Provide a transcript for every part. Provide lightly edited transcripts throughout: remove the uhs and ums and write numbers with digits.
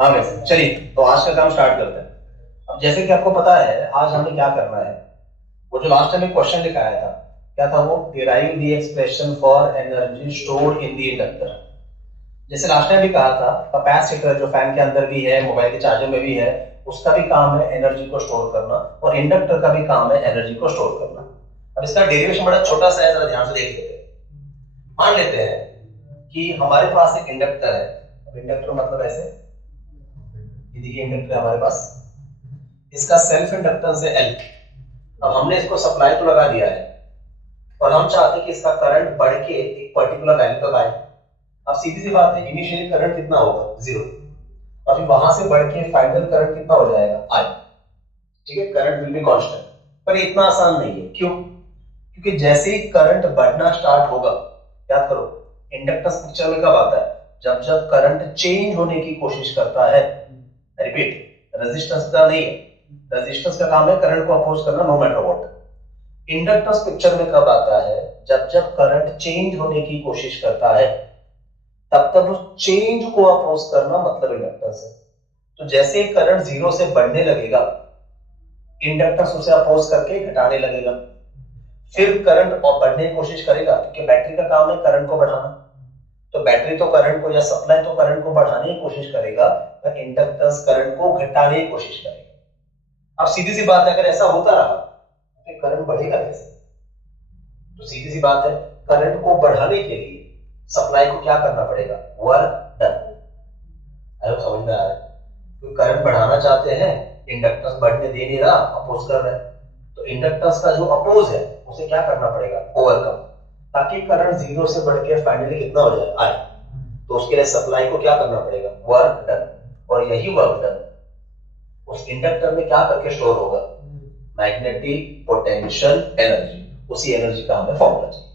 हाँ वैसे चलिए, तो आज का काम स्टार्ट करते हैं। अब जैसे कि आपको पता है आज हमें क्या करना है। वो जो लास्ट टाइम एक क्वेश्चन दिखाया था, क्या था वो? Derive the expression for energy stored in the inductor. जैसे लास्ट टाइम भी कहा था, कैपेसिटर जो फैन के अंदर भी है, मोबाइल के चार्जर में भी है, उसका भी काम है एनर्जी को स्टोर करना, और इंडक्टर का भी काम है एनर्जी को स्टोर करना। अब इसका डेरिवेशन बड़ा छोटा सा है, जरा ध्यान से देख लेते हैं। मान लेते हैं कि हमारे पास एक इंडक्टर है। अब इंडक्टर मतलब ऐसे, ये देखिए इंडक्टर है हमारे पास, इसका सेल्फ इंडक्टेंस है एल। अब हमने इसको सप्लाई तो लगा दिया है और हम चाहते हैं कि इसका करंट बढ़ के एक पर्टिकुलर वैल्यू तक आए। अब सीधी सी बात है, इनिशियली करंट कितना होगा? जीरो। अभी वहां से बढ़ के फाइनल करंट कितना हो जाएगा? आई। ठीक है, करंट विल बी कांस्टेंट। पर ये इतना आसान नहीं है। क्यों? क्योंकि जैसे ही करंट बढ़ना स्टार्ट होगा, याद करो इंडक्टेंस पिक्चर में कब आता है? जब जब करंट चेंज होने की कोशिश करता है। रिपीट, रेजिस्टेंस का नहीं है। रेजिस्टेंस का काम है करंट को अपोज करना, no matter what. Inductance picture में कब आता है? जब जब करंट चेंज होने की कोशिश करता है, तब तक उस चेंज को अपोज करना मतलब इंडक्टेंस है। तो जैसे ही करंट जीरो से बढ़ने लगेगा, इंडक्टेंस उसे अपोज करके घटाने लगेगा। फिर करंट और बढ़ने की कोशिश करेगा, क्योंकि बैटरी का काम है करंट को बढ़ाना। तो बैटरी तो करंट को या सप्लाई तो करंट को बढ़ाने की कोशिश करेगा, पर इंडक्टेंस करंट को घटाने की कोशिश करेगा। अब सीधी सी बात है, अगर ऐसा होता रहा तो करंट बढ़ेगा कैसे? तो सीधी सी बात है, करंट को बढ़ाने के लिए सप्लाई को क्या करना पड़ेगा? Work done. अरे समझ में आ रहा है? तो करंट बढ़ाना चाहते हैं, इंडक्टेंस बढ़ने दे नहीं रहा, अपोज कर रहे हैं। तो इंडक्टेंस का जो अपोज है उसे क्या करना पड़ेगा? ओवरकम, ताकि करंट जीरो से बढ़ के फाइनली कितना हो जाए? आई। तो उसके लिए सप्लाई को क्या करना पड़ेगा? Work done. और यही वर्क डन उस इंडक्टर में क्या करके स्टोर होगा? Magnetic potential energy. उसी एनर्जी का हमें फॉर्मूला चाहिए।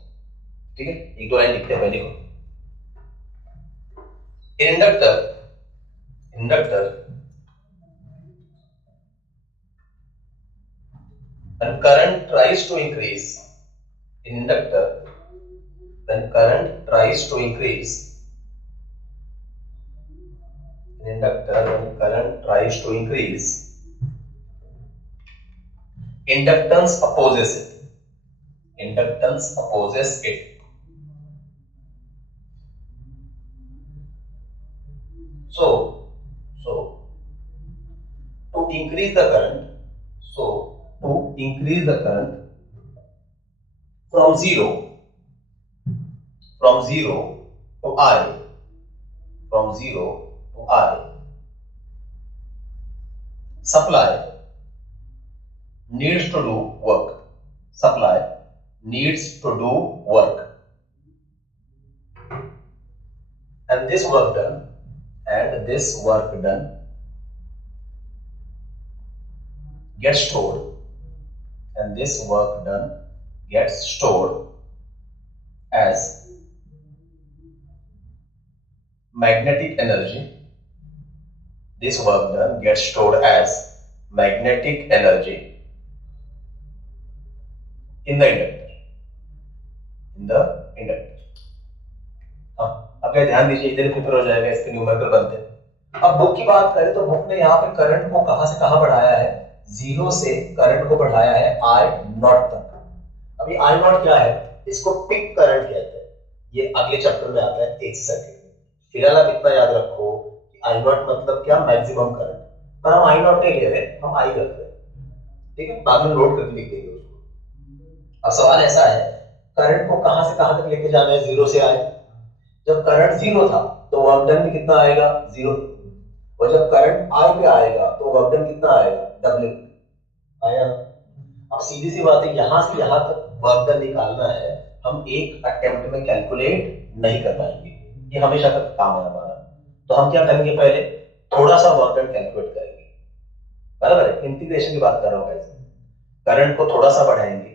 ठीक है, एक दो लाइन लिखते हैं पहले को। Inductor when current tries to increase in inductor, when current tries to increase in inductor, when current tries to increase, inductance opposes it. Inductance opposes it. So to increase the current, to increase the current from zero to I, from zero to I, supply needs to do work. Supply needs to do work. And this work done gets stored, and this work done gets stored as magnetic energy. This work done gets stored as magnetic energy in the inductor. अब ध्यान दीजिए, इधर prepare हो जाएगा, इसके numerical बनते हैं। अब बुक की बात करें तो बुक ने यहाँ पे करंट को कहां से कहां बढ़ाया है? जीरो से करंट को बढ़ाया है आई नॉट तक। अभी आई नॉट क्या है? इसको पिक करंट कहते हैं। ये अगले चैप्टर में आता है एसी सर्किट में। फिलहाल आप इतना याद रखो कि आई नॉट मतलब क्या? Maximum current. पर हम आई नॉट नहीं ले रहे, हम आई रख रहे हैं। ठीक है, बाद में नोट करके लिख देंगे उसको। अब सवाल ऐसा है, करंट को कहां से कहां तक लेके जाना है? जीरो से आई। जब करंट जीरो था तो वर्क डन भी कितना आएगा? जीरो। और जब करंट आई पे आएगा तो वर्क डन कितना आएगा? डब्ल्यू आया। अब सीधी सी बात है, यहां से यहां तक वर्क डन निकालना है, हम एक अटेम्प्ट में कैलकुलेट नहीं कर पाएंगे, ये हमेशा तक काम है हमारा। तो हम क्या करेंगे? पहले थोड़ा सा वर्क डन कैलकुलेट करेंगे। बराबर है, इंटीग्रेशन की बात कर रहा हूं कैसे। करंट को थोड़ा सा बढ़ाएंगे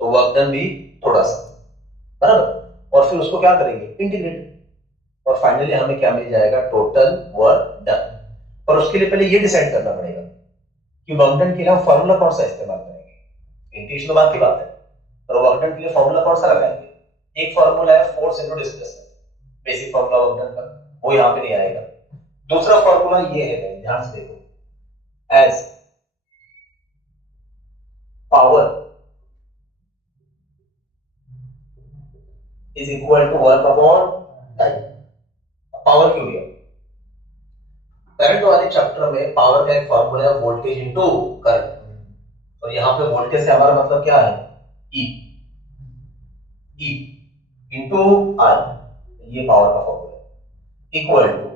तो वर्क डन भी थोड़ा सा, बराबर। और फिर उसको क्या करेंगे? इंटीग्रेट। और फाइनली हमें क्या मिल जाएगा? Total work done. पर उसके लिए पहले ये डिसाइड करना पड़ेगा कि वर्क डन के लिए हम फॉर्मूला कौन सा इस्तेमाल करेंगे। इंटीग्रेशन बात की बात है, पर वर्क डन के लिए फॉर्मूला कौन सा लगाएंगे? एक फॉर्मूला है force into displacement, basic formula work done का, वो यहां पे नहीं आएगा। दूसरा फॉर्मूला फॉर्मूला ये है, ध्यान से देखो, as power is equal to work upon time. Power क्यों लिया? करंट वाले चैप्टर में पावर का एक फॉर्मूला है वोल्टेज इनटू करंट, और यहां पे वोल्टेज से हमारा मतलब क्या है? ई, ई इंटू आर, ये पावर का फॉर्मूला है। इक्वल टू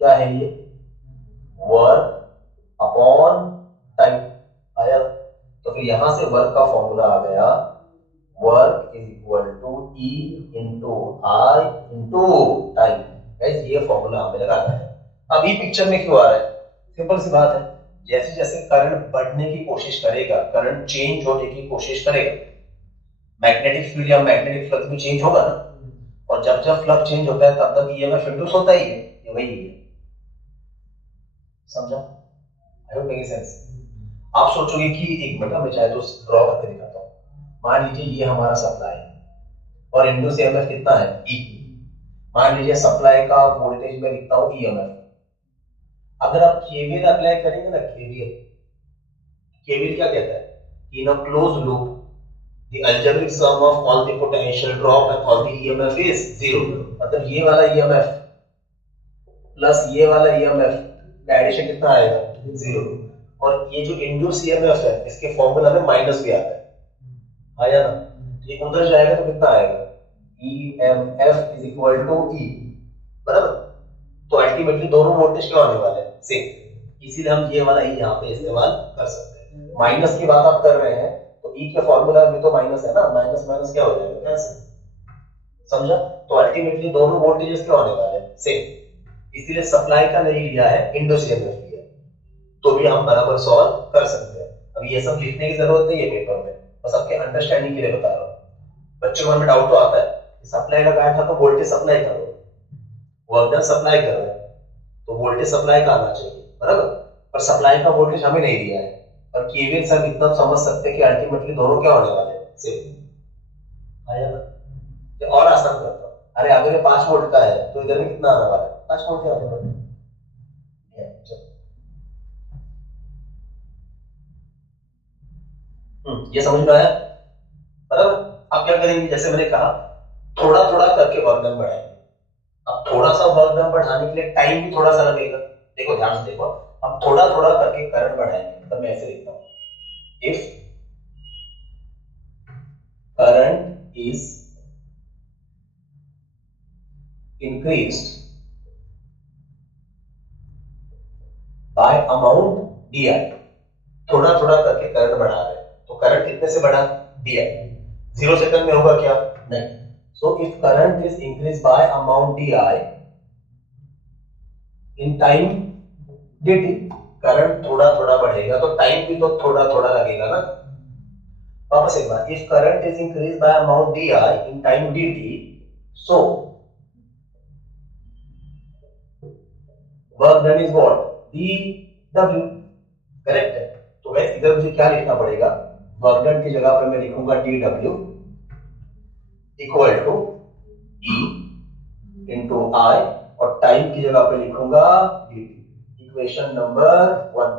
क्या है ये? वर्क अपॉन टाइम आया। तो फिर यहां से वर्क का फॉर्मूला आ गया, work is equal to E into I into time. ये फॉर्मूला हमें लगाना है। अब ये पिक्चर में क्यों आ रहा है? सिंपल सी बात है, जैसे जैसे करंट बढ़ने की कोशिश करेगा, करंट चेंज होने की कोशिश करेगा, मैग्नेटिक फील्ड या मैग्नेटिक फ्लक्स भी चेंज होगा ना, और जब जब फ्लक्स चेंज होता है तब तक ईएमएफ इंड्यूस होता ही है, ये वही है। समझा? I hope make sense. आप सोचोगे कि एक मिनट में चाहे तो ड्रॉ करके दिखाता हूं। मान लीजिए ये हमारा सप्लाई है और इंड्यूस ईएमएफ कितना है? ई। मान लीजिए सप्लाई का वोल्टेज में लिखता हूं ईएमएफ। अगर आप केवीएल अप्लाई करेंगे ना, केवीएल, केवीएल क्या कहता है? In a close loop the algebraic sum of all the potential drop and all the EMF is zero। मतलब ये वाला EMF प्लस ये वाला EMF का एडिशन कितना आएगा? जीरो। और ये जो इंड्यूस EMF है इसके फॉर्मूला में माइनस भी आता है, आया ना? ये उधर जाएगा तो कितना आएगा? EMF is equal to E, बराबर। तो अल्टीमेटली दोनों वोल्टेज क्या होने वाले हैं? सेम। इसीलिए हम ये वाला ही यहाँ पे इस्तेमाल कर सकते हैं। माइनस की बात आप कर रहे हैं तो ई के फॉर्मूला में तो माइनस है ना, माइनस माइनस क्या हो जाएगा? कैंसिल। समझा? तो अल्टीमेटली दोनों वोल्टेजेस क्या होने वाले हैं? सेम। इसीलिए सप्लाई का नहीं लिया है, इंड्यूस ईएमएफ लिया, तो भी हम बराबर सॉल्व कर सकते हैं। अब ये सब लिखने की जरूरत नहीं है पेपर में, बस आपके अंडरस्टैंडिंग के लिए बता रहा हूँ। बच्चों को मन में डाउट तो आता है, सप्लाई लगाया था तो वोल्टेज सप्लाई करो, वर्क सप्लाई कर रहे हैं तो वोल्टेज सप्लाई का आना चाहिए, बराबर। पर सप्लाई का वोल्टेज हमें नहीं दिया है, और केवीएल से हम इतना समझ सकते हैं कि अल्टीमेटली दोनों क्या होने वाले हैं? सेम। आया ना? और आसान करता हूं, अरे अगर ये 5 वोल्ट का है तो इधर में कितना आने वाला है? 5 वोल्ट के आने वाला है। ये समझ में आया, बराबर। अब क्या करेंगे? जैसे मैंने कहा, थोड़ा थोड़ा करके वर्क डन बढ़ाएंगे। अब थोड़ा सा वर्क डन बढ़ाने के लिए टाइम भी थोड़ा सा लगेगा। देखो ध्यान से देखो, अब थोड़ा थोड़ा करके करंट बढ़ाएंगे। तो मैं ऐसे लिखता हूं, if current is increased by amount di, थोड़ा थोड़ा करके करंट बढ़ा रहे हैं, तो करंट कितने से बढ़ा? di। 0 सेकंड में होगा क्या? नहीं। So if current is increase by amount di in time dt, current थोड़ा थोड़ा बढ़ेगा तो टाइम भी तो थोड़ा थोड़ा लगेगा ना। वापस एक बार, if current is increase by amount di in time dt, so work done is what? dw। Correct है? तो गाइस इधर मुझे क्या लिखना पड़ेगा? वर्क डन की जगह पे मैं लिखूंगा dw equal to e into I, और टाइम की जगह पे लिखूंगा dt। Equation number 1।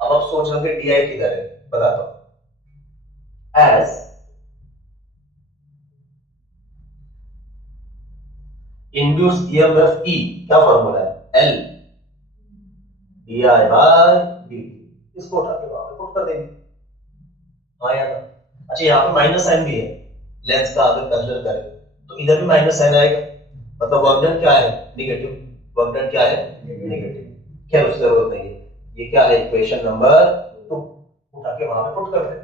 अब आप सोच रहे डी आई किधर है, बताता हूं। एज इंड्यूस ईएमएफ ई, क्या फॉर्मूला है? L D I by D T. इसको उठा के वहां पे पुट कर देंगे। हाँ या ना? अच्छा, यहाँ पे माइनस साइन भी है, लेंस का अगर कंसीडर करें तो इधर भी माइनस साइन आएगा, मतलब वर्क डन क्या है? नेगेटिव। वर्क डन क्या है? नेगेटिव। क्या उसकी जरूरत नहीं है, ये क्या है? इक्वेशन नंबर 2, उठा के वहां पे पुट कर दें।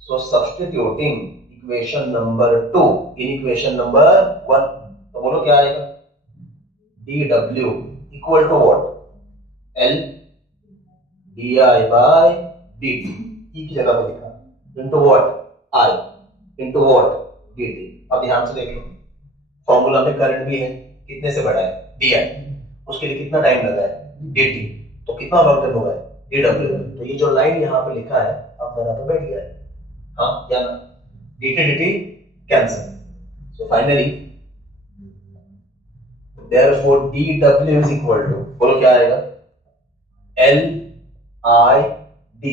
So substituting equation number 2 in equation number 1, तो बोलो क्या आएगा? dw equal to what? L di by dt, e की जगह पे लिखा, into what? I into what? dt। अब ध्यान से देख लो, फॉर्मूला में करंट भी है, कितने से बढ़ा है? di। उसके लिए कितना टाइम लगा है? dt। तो कितना वर्क डन होगा? dw। तो ये जो लाइन यहाँ पे लिखा है अब मेरा पे बैठ गया है, हाँ या ना? dt dt cancel. So finally therefore dw is equal to, बोलो क्या आएगा, l I di,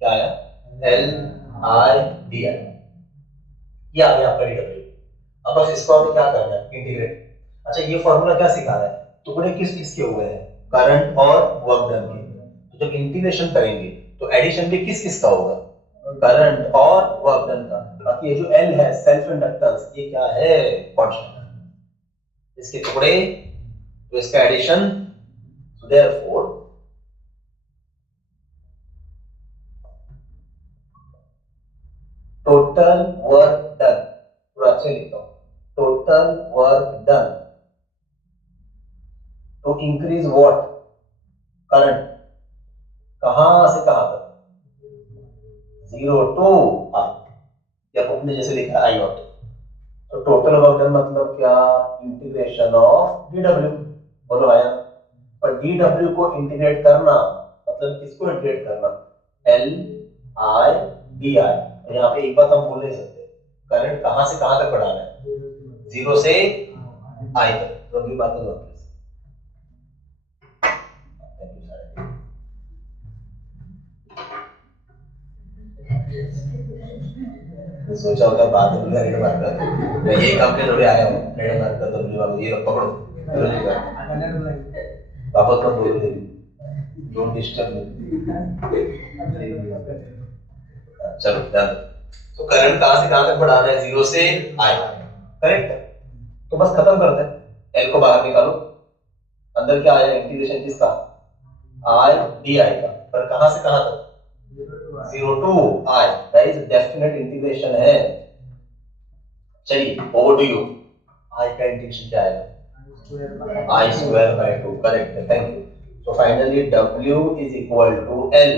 क्या आया, l I di, ये आ गया आपका dw। अब बस इसको हमें क्या करना है, इंटीग्रेट। अच्छा ये फॉर्मूला क्या सिखा रहा है, टुकड़े किस किस के हुए हैं, करंट और वर्क डन के। तो जब इंटीग्रेशन करेंगे तो एडिशन भी किस किस का होगा, करंट और वर्क डन का। बाकी ये जो एल है सेल्फ इंडक्टेंस, ये क्या है, कांस्टेंट, इसके टुकड़े तो इसका addition, therefore total work done, थोड़ा अच्छे लिखता हूं, total work done to increase what, current, कहां से कहां तक, 0 to I, या बुक में जैसे लिखा आई नॉट। तो टोटल वर्क डन मतलब क्या, इंटीग्रेशन ऑफ dw, बोलो आया। पर dw को इंटीग्रेट करना मतलब किसको इंटीग्रेट करना, l I di। यहाँ पे एक बात हम भूल नहीं सकते, करंट कहां से कहां तक बढ़ाना है, 0 से I तक। तो अगली बात है सोचा होगा बात होगा, रेड मार कर मैं यही काम के थोड़े आया हूँ, रेड मार कर तो ये पकड़ो, वापस मत बोल दे, डोंट डिस्टर्ब मी। चलो ध्यान, तो करंट कहां से कहां तक बढ़ाना है, 0 से I, करेक्ट। तो बस खत्म करते हैं, एल को बाहर निकालो, अंदर क्या आया, इंटीग्रेशन किसका, I di का, पर कहां से कहां तक, 0 to I, that is definite integration है। चलिए ओवर टू यू, I का इंटीग्रेशन क्या आएगा, I square by 2, करेक्ट है, thank you. So finally W is equal to L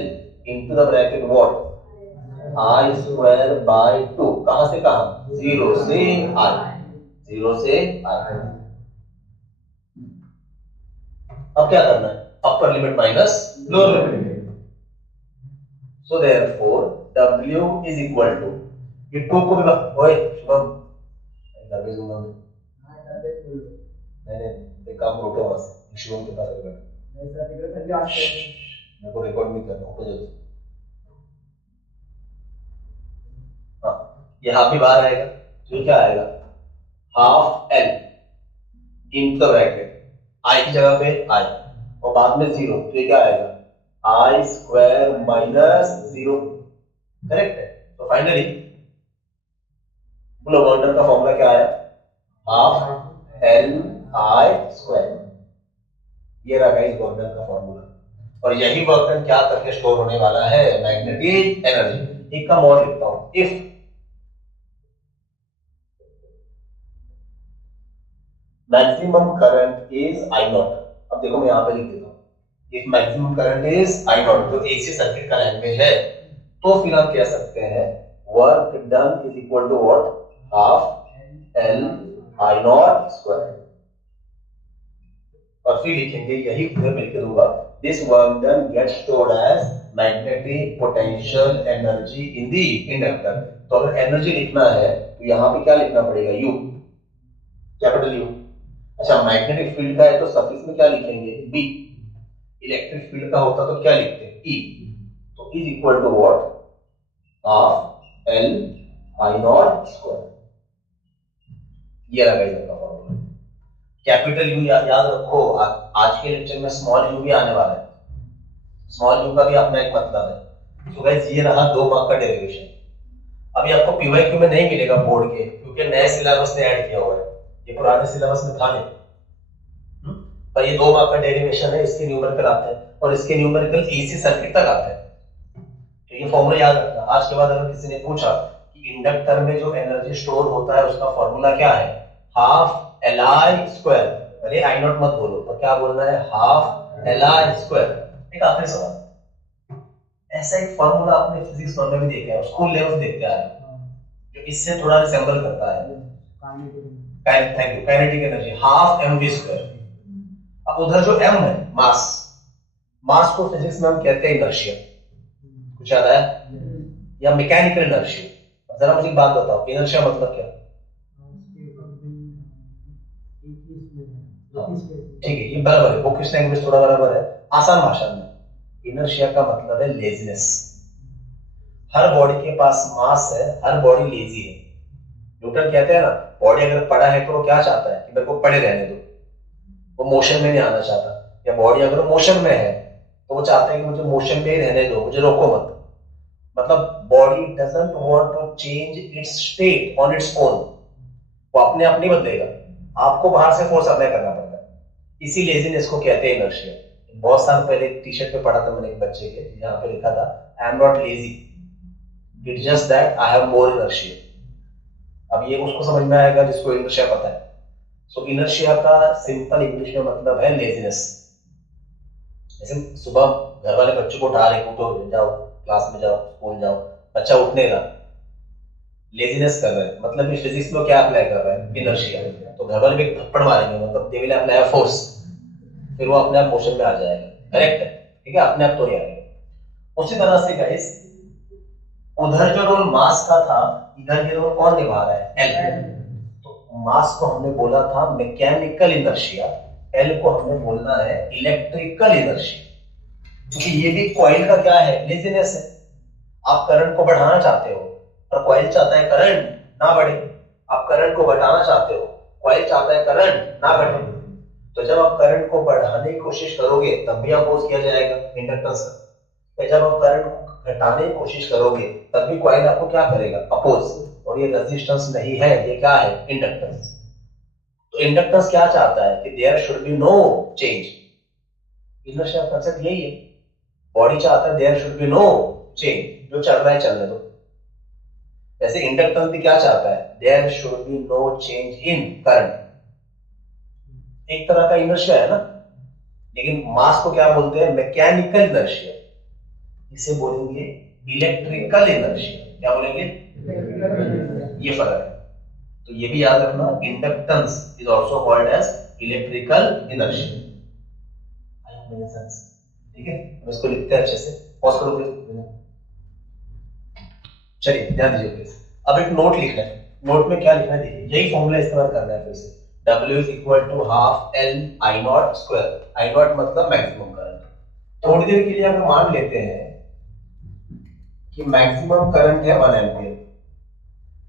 into the bracket what, I square by 2, कहां से कहां, 0 से I, 0 से I। अब क्या करना है, upper limit minus lower limit. So therefore W is equal to, ये 2 को भी, ओए शुभम दबे दूंगा मैं, नहीं एक काम उठो बस, शुभम के पास बैठ, मेरे को रिकॉर्ड नहीं करना, उठो जल्दी। हाँ ये हाफ भी बाहर आएगा, तो ये क्या आएगा, half L in the bracket, I की जगह पे I और बाद में 0, तो ये क्या आएगा, I स्क्वायर माइनस 0, करेक्ट है। तो फाइनली बोलो वर्क डन का फॉर्मूला क्या आया, हाफ L I स्क्वायर, ये रहा गाइस वर्क डन का फॉर्मूला। और यही वर्क डन क्या करके स्टोर होने वाला है, मैग्नेटिक एनर्जी। एक काम और लिखता हूं, if maximum current is I naught, अब देखो मैं यहां पे लिख देता हूं, if maximum current is I naught, जो एसी सर्किट का लैंग्वेज है, तो फिर हम कह सकते हैं work done is equal to what, half L I naught square. और फिर लिखेंगे, यही फिगर मैं लिख दूंगा, this work done gets stored as magnetic potential energy in the inductor. तो अगर एनर्जी लिखना है तो यहां पे क्या लिखना पड़ेगा, U, कैपिटल U। अच्छा मैग्नेटिक फील्ड का है तो सफिक्स में क्या लिखेंगे, B। इलेक्ट्रिक फील्ड का होता तो क्या लिखते हैं, E। तो is equal to what, half L I naught square. ये लगा इसका फॉर्मूला, कैपिटल यू याद रखो, आज के लेक्चर में स्मॉल यू भी आने वाला है, स्मॉल यू का भी अपना एक मतलब है। तो गाइस ये रहा 2 मार्क का डेरिवेशन। अभी आपको पीवाईक्यू में नहीं मिलेगा बोर्ड के, क्योंकि नए सिलेबस ने ऐड किया हुआ है, ये पुराने सिलेबस में था नहीं। पर ये 2 मार्क का डेरिवेशन है, इसके न्यूमेरिकल आते हैं और इसके न्यूमेरिकल एसी सर्किट तक आते हैं। तो ये फॉर्मूला याद रखना। आज के बाद अगर किसी ने पूछा कि इंडक्टर में जो एनर्जी स्टोर होता है उसका फॉर्मूला क्या है, हाफ Li स्क्वायर, अरे I नॉट मत बोलो, पर क्या बोलना है, हाफ Li स्क्वायर। एक आखिरी सवाल, ऐसा एक फॉर्मूला आपने फिजिक्स में भी देखा है, स्कूल लेवल देखते आ रहे हैं, जो इससे थोड़ा रिसेंबल करता है, thank you, kinetic energy half mv square. अब उधर जो m है मास, मास को फिजिक्स में हम कहते हैं इनर्शिया, कुछ याद आया, या मैकेनिकल इनर्शिया। जरा मुझे बात बताओ, इनर्शिया मतलब क्या, ठीक है, ये बराबर है, बुकिश लैंग्वेज थोड़ा बराबर है। आसान भाषा में इनर्शिया का मतलब है लेजीनेस। हर बॉडी के पास मास है, हर बॉडी लेजी है। न्यूटन कहते हैं ना, बॉडी अगर पड़ा है तो वो क्या चाहता है कि मेरे को पड़े रहने दो, वो मोशन में नहीं आना चाहता। या बॉडी अगर मोशन में है तो वो चाहता है कि मुझे मोशन में ही रहने दो, मुझे रोको मत। मतलब body doesn't want to change its state on its own, वो अपने आप नहीं बदलेगा, आपको बाहर से फोर्स अप्लाई करना पड़ता है। इसी लेजीनेस को कहते हैं इनर्शिया। बहुत साल पहले एक टी शर्ट पे पढ़ा था मैंने एक बच्चे के, जहां पे लिखा था I am not lazy, it's just that I have more inertia. अब ये उसको समझ में आएगा जिसको इनर्शिया पता है। सो इनर्शिया का सिंपल इंग्लिश में मतलब है लेजीनेस। जैसे सुबह घर वाले बच्चों को उठा रहे, उठो जाओ क्लास में जाओ, स्कूल जाओ, बच्चा उठने का लेजीनेस कर रहे हैं, मतलब ये फिजिक्स में क्या अप्लाई कर रहा है, इनर्शिया। तो घर वाले भी थप्पड़ मारेंगे, मतलब दे विल अप्लाई फोर्स, फिर वो अपने आप मोशन में आ जाएगा। करेक्ट है, ठीक है, अपने आप तो नहीं आएगा। उसी तरह से गाइस, उधर जो रोल मास का था, इधर ये रोल कौन निभा रहा है, एल। तो मास को हमने बोला था मैकेनिकल इनर्शिया, एल को हमने बोलना है इलेक्ट्रिकल इनर्शिया। क्योंकि ये भी कॉइल का क्या है, लेजीनेस है। आप करंट को बढ़ाना चाहते हो और कॉइल चाहता है करंट ना बढ़े, आप करंट को घटाना चाहते हो, कॉइल चाहता है करंट ना बढ़े। तो जब आप करंट को बढ़ाने की कोशिश करोगे तब भी अपोज किया जाएगा इंडक्टेंस का, जब आप करंट को घटाने की कोशिश करोगे तब भी कॉइल आपको क्या करेगा, अपोज। और ये रेजिस्टेंस नहीं है, ये क्या है, इंडक्टेंस। तो इंडक्टेंस क्या चाहता है कि there should be no change. Inertia का कांसेप्ट यही है, बॉडी चाहता है there should be no change, जो चल रहा है चलने दो। वैसे इंडक्टेंस भी क्या चाहता है, there should be no change in current. एक तरह का इनर्शिया है ना। लेकिन मास को क्या बोलते हैं, मैकेनिकल इनर्शिया। इसे बोलेंगे इलेक्ट्रिकल इनर्शिया। क्या बोलेंगे, ये फर्क है। तो ये भी याद रखना, inductance is also called as electrical inertia. ठीक है, हम इसको लिखते हैं अच्छे से। पॉज करो प्लीज। चलिए ध्यान दीजिए प्लीज। अब एक नोट लिखना है। नोट में क्या लिखना है, देखिए यही फॉर्मूला इस्तेमाल करना है फिर से। W is equal to half L I naught square। I naught मतलब मैक्सिमम करंट। थोड़ी देर के लिए हम मान लेते हैं कि मैक्सिमम करंट है 1 एम्पियर।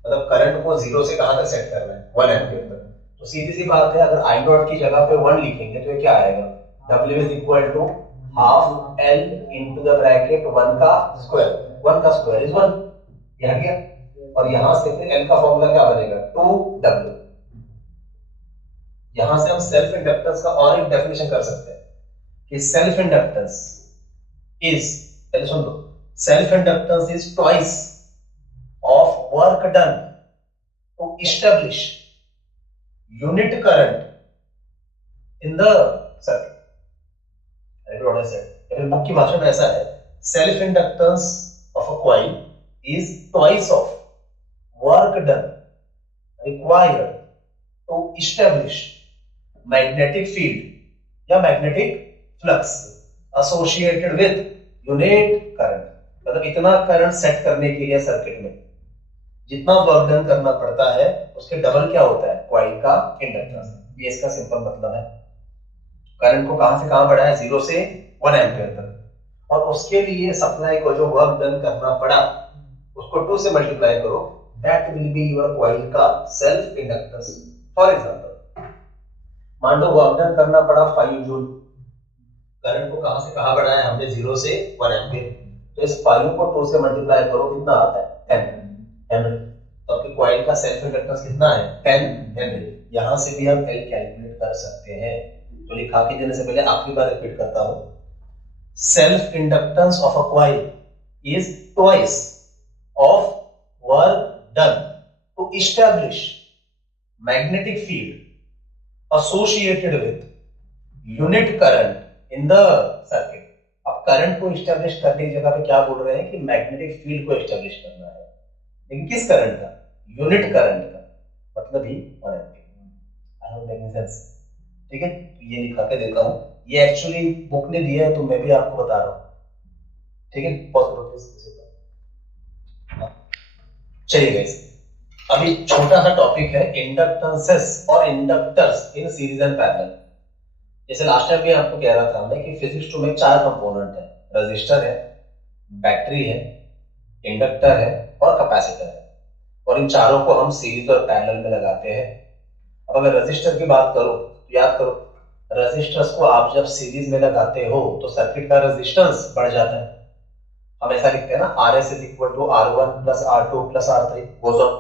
मतलब करंट को 0 से कहां तक सेट करना है, 1 एम्पियर तक। तो सीधी सी बात है, अगर I naught की जगह पे 1 लिखेंगे तो ये क्या आएगा, W is equal to half L into the bracket 1 का स्क्वायर। 1 का स्क्वायर इज 1, ये हट गया। और यहां से फिर L का फॉर्मूला क्या बनेगा, 2W। यहां से हम सेल्फ इंडक्टेंस का और एक डेफिनेशन कर सकते हैं कि सेल्फ इंडक्टेंस इज, पहले सुन लो, self inductance is twice of work done to establish unit current in the circuit. What I said, book की भाषा में ऐसा है, self inductance of a coil is twice of work done required to establish magnetic field या magnetic flux associated with unit current. मतलब इतना current set करने के लिए सर्किट में जितना वर्क डन करना पड़ता है उसके डबल क्या होता है, कॉइल का इंडक्टेंस। ये इसका सिंपल मतलब है। करंट को कहां से कहां बढ़ाया, 0 से 1 एम्पियर तक, और उसके लिए सप्लाई को जो वर्क डन करना पड़ा उसको 2 से मल्टीप्लाई करो, that will be your coil का सेल्फ इंडक्टेंस। फॉर एग्जांपल, मान लो वर्क डन करना पड़ा 5 जूल, करंट को कहां से कहां बढ़ाया हमने, 0 से 1 एम्पियर। तो इस 5 को 2 से मल्टीप्लाई करो, कितना आता है, 10 हेनरी। तो आपकी कॉइल का सेल्फ इंडक्टेंस कितना है, 10 हेनरी। यहां से भी हम L कैलकुलेट कर सकते हैं। तो लिखा के देने से पहले आखिरी बार रिपीट करता हूं, self inductance of a coil is twice of work done to establish magnetic field associated with unit current in the circuit। अब करंट को एस्टैब्लिश करने की जगह पे क्या बोल रहे हैं कि मैग्नेटिक फील्ड को एस्टैब्लिश करना है, लेकिन किस करंट का, यूनिट करंट का, मतलब ही 1 ampere. I hope making sense. ठीक है, तो ये लिखा के देता हूं, ये एक्चुअली बुक ने दिया है तो मैं भी आपको बता रहा हूं। ठीक है, पॉज करो प्लीज। चलिए गाइस, अभी छोटा सा टॉपिक है इंडक्टेंसेस और inductors in series and parallel. जैसे लास्ट टाइम भी आपको कह रहा था मैं कि फिजिक्स टू में 4 कंपोनेंट है, रजिस्टर है, बैटरी है, इंडक्टर है और कैपेसिटर है, और इन चारों को हम सीरीज और पैरेलल में लगाते हैं। अब अगर रजिस्टर की बात करो तो याद करो, रजिस्टर्स को आप जब सीरीज में लगाते हो तो सर्किट का रेजिस्टेंस बढ़ जाता है। हम ऐसा लिखते हैं ना, R S is equal to R1 plus R2 plus R3 goes on.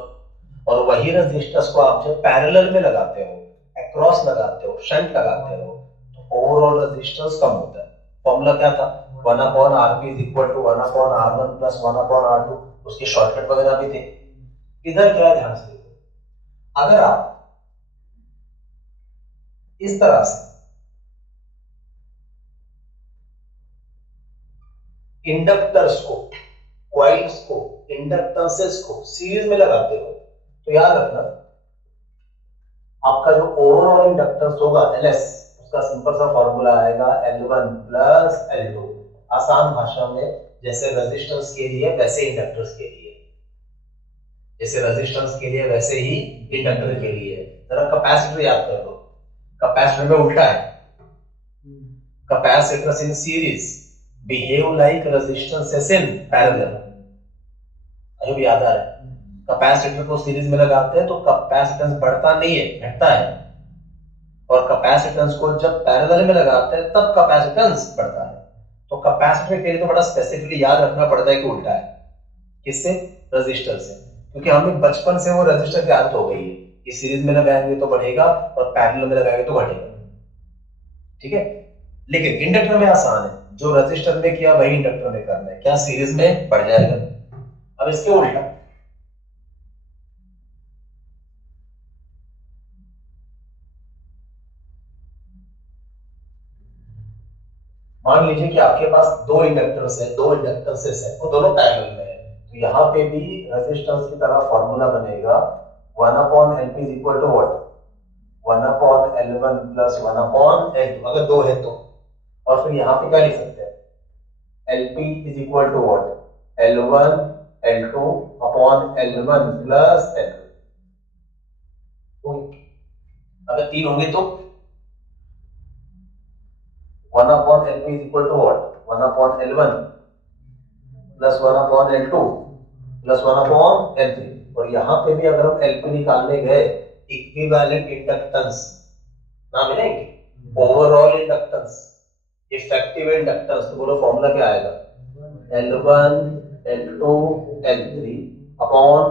और वही रजिस्टर्स को आप जब पैरेलल में लगाते हो, अक्रॉस लगाते हो, शंट लगाते हो, तो ओवरऑल रेजिस्टेंस कम होता है। फॉर्मूला क्या था, 1/Rp is equal to 1/R1 plus 1/R2। उसके शॉर्टकट वगैरह भी थे। इधर क्या है ध्यान से देखो, अगर आप इस तरह से इंडक्टर्स को, कॉइल्स को, इंडक्टेंसेस को सीरीज में लगाते हो तो याद रखना आपका जो ओवरऑल इंडक्टेंस होगा Ls, उसका सिंपल सा फॉर्मूला आएगा L1 प्लस L2। आसान भाषा में जैसे रेजिस्टेंस के लिए वैसे इंडक्टर्स के लिए, जैसे रेजिस्टेंस के लिए वैसे ही इंडक्टर के लिए। जरा कैपेसिटर याद कर लो, कैपेसिटर में उल्टा है, capacitors in series behave like resistances in parallel। अभी भी याद आ रहा है, कैपेसिटर को सीरीज में लगाते हैं तो कैपेसिटेंस बढ़ता नहीं है, घटता है, और कैपेसिटेंस को जब पैरेलल में लगाते हैं तब कैपेसिटेंस बढ़ता है। तो कैपेसिटर के लिए तो बड़ा स्पेसिफिकली याद रखना पड़ता है कि उल्टा है, किससे, रजिस्टर से, क्योंकि हमें बचपन से वो रजिस्टर की आदत हो गई है कि सीरीज में लगाएंगे तो बढ़ेगा और पैरेलल में लगाएंगे तो घटेगा। ठीक है, लेकिन इंडक्टर में आसान है, जो रजिस्टर में किया वही इंडक्टर में करना है, क्या सीरीज में बढ़ जाएगा। अब इसके उल्टा, मान लीजिए कि आपके पास दो इंडक्टर्स है, दो इंडक्टेंसेस है, वो दोनों पैरेलल में है, तो यहां पे भी रेजिस्टेंस की तरह फॉर्मूला बनेगा 1/Lp is equal to what, 1/L1 plus 1/L2 अगर दो है तो। और फिर यहां पे क्या लिख सकते हैं, Lp is equal to what, L1 L2 upon L1 plus L2। अगर तीन होंगे तो 1/Lp is equal to what, 1/L1 plus 1/L2 plus 1/L3। और यहां पे भी अगर हम Lp निकालने गए, इक्विवेलेंट इंडक्टेंस ना मिलेंगे, ओवरऑल इंडक्टेंस, इफेक्टिव इंडक्टेंस, तो बोलो फॉर्मूला क्या आएगा, L1 L2 L3 upon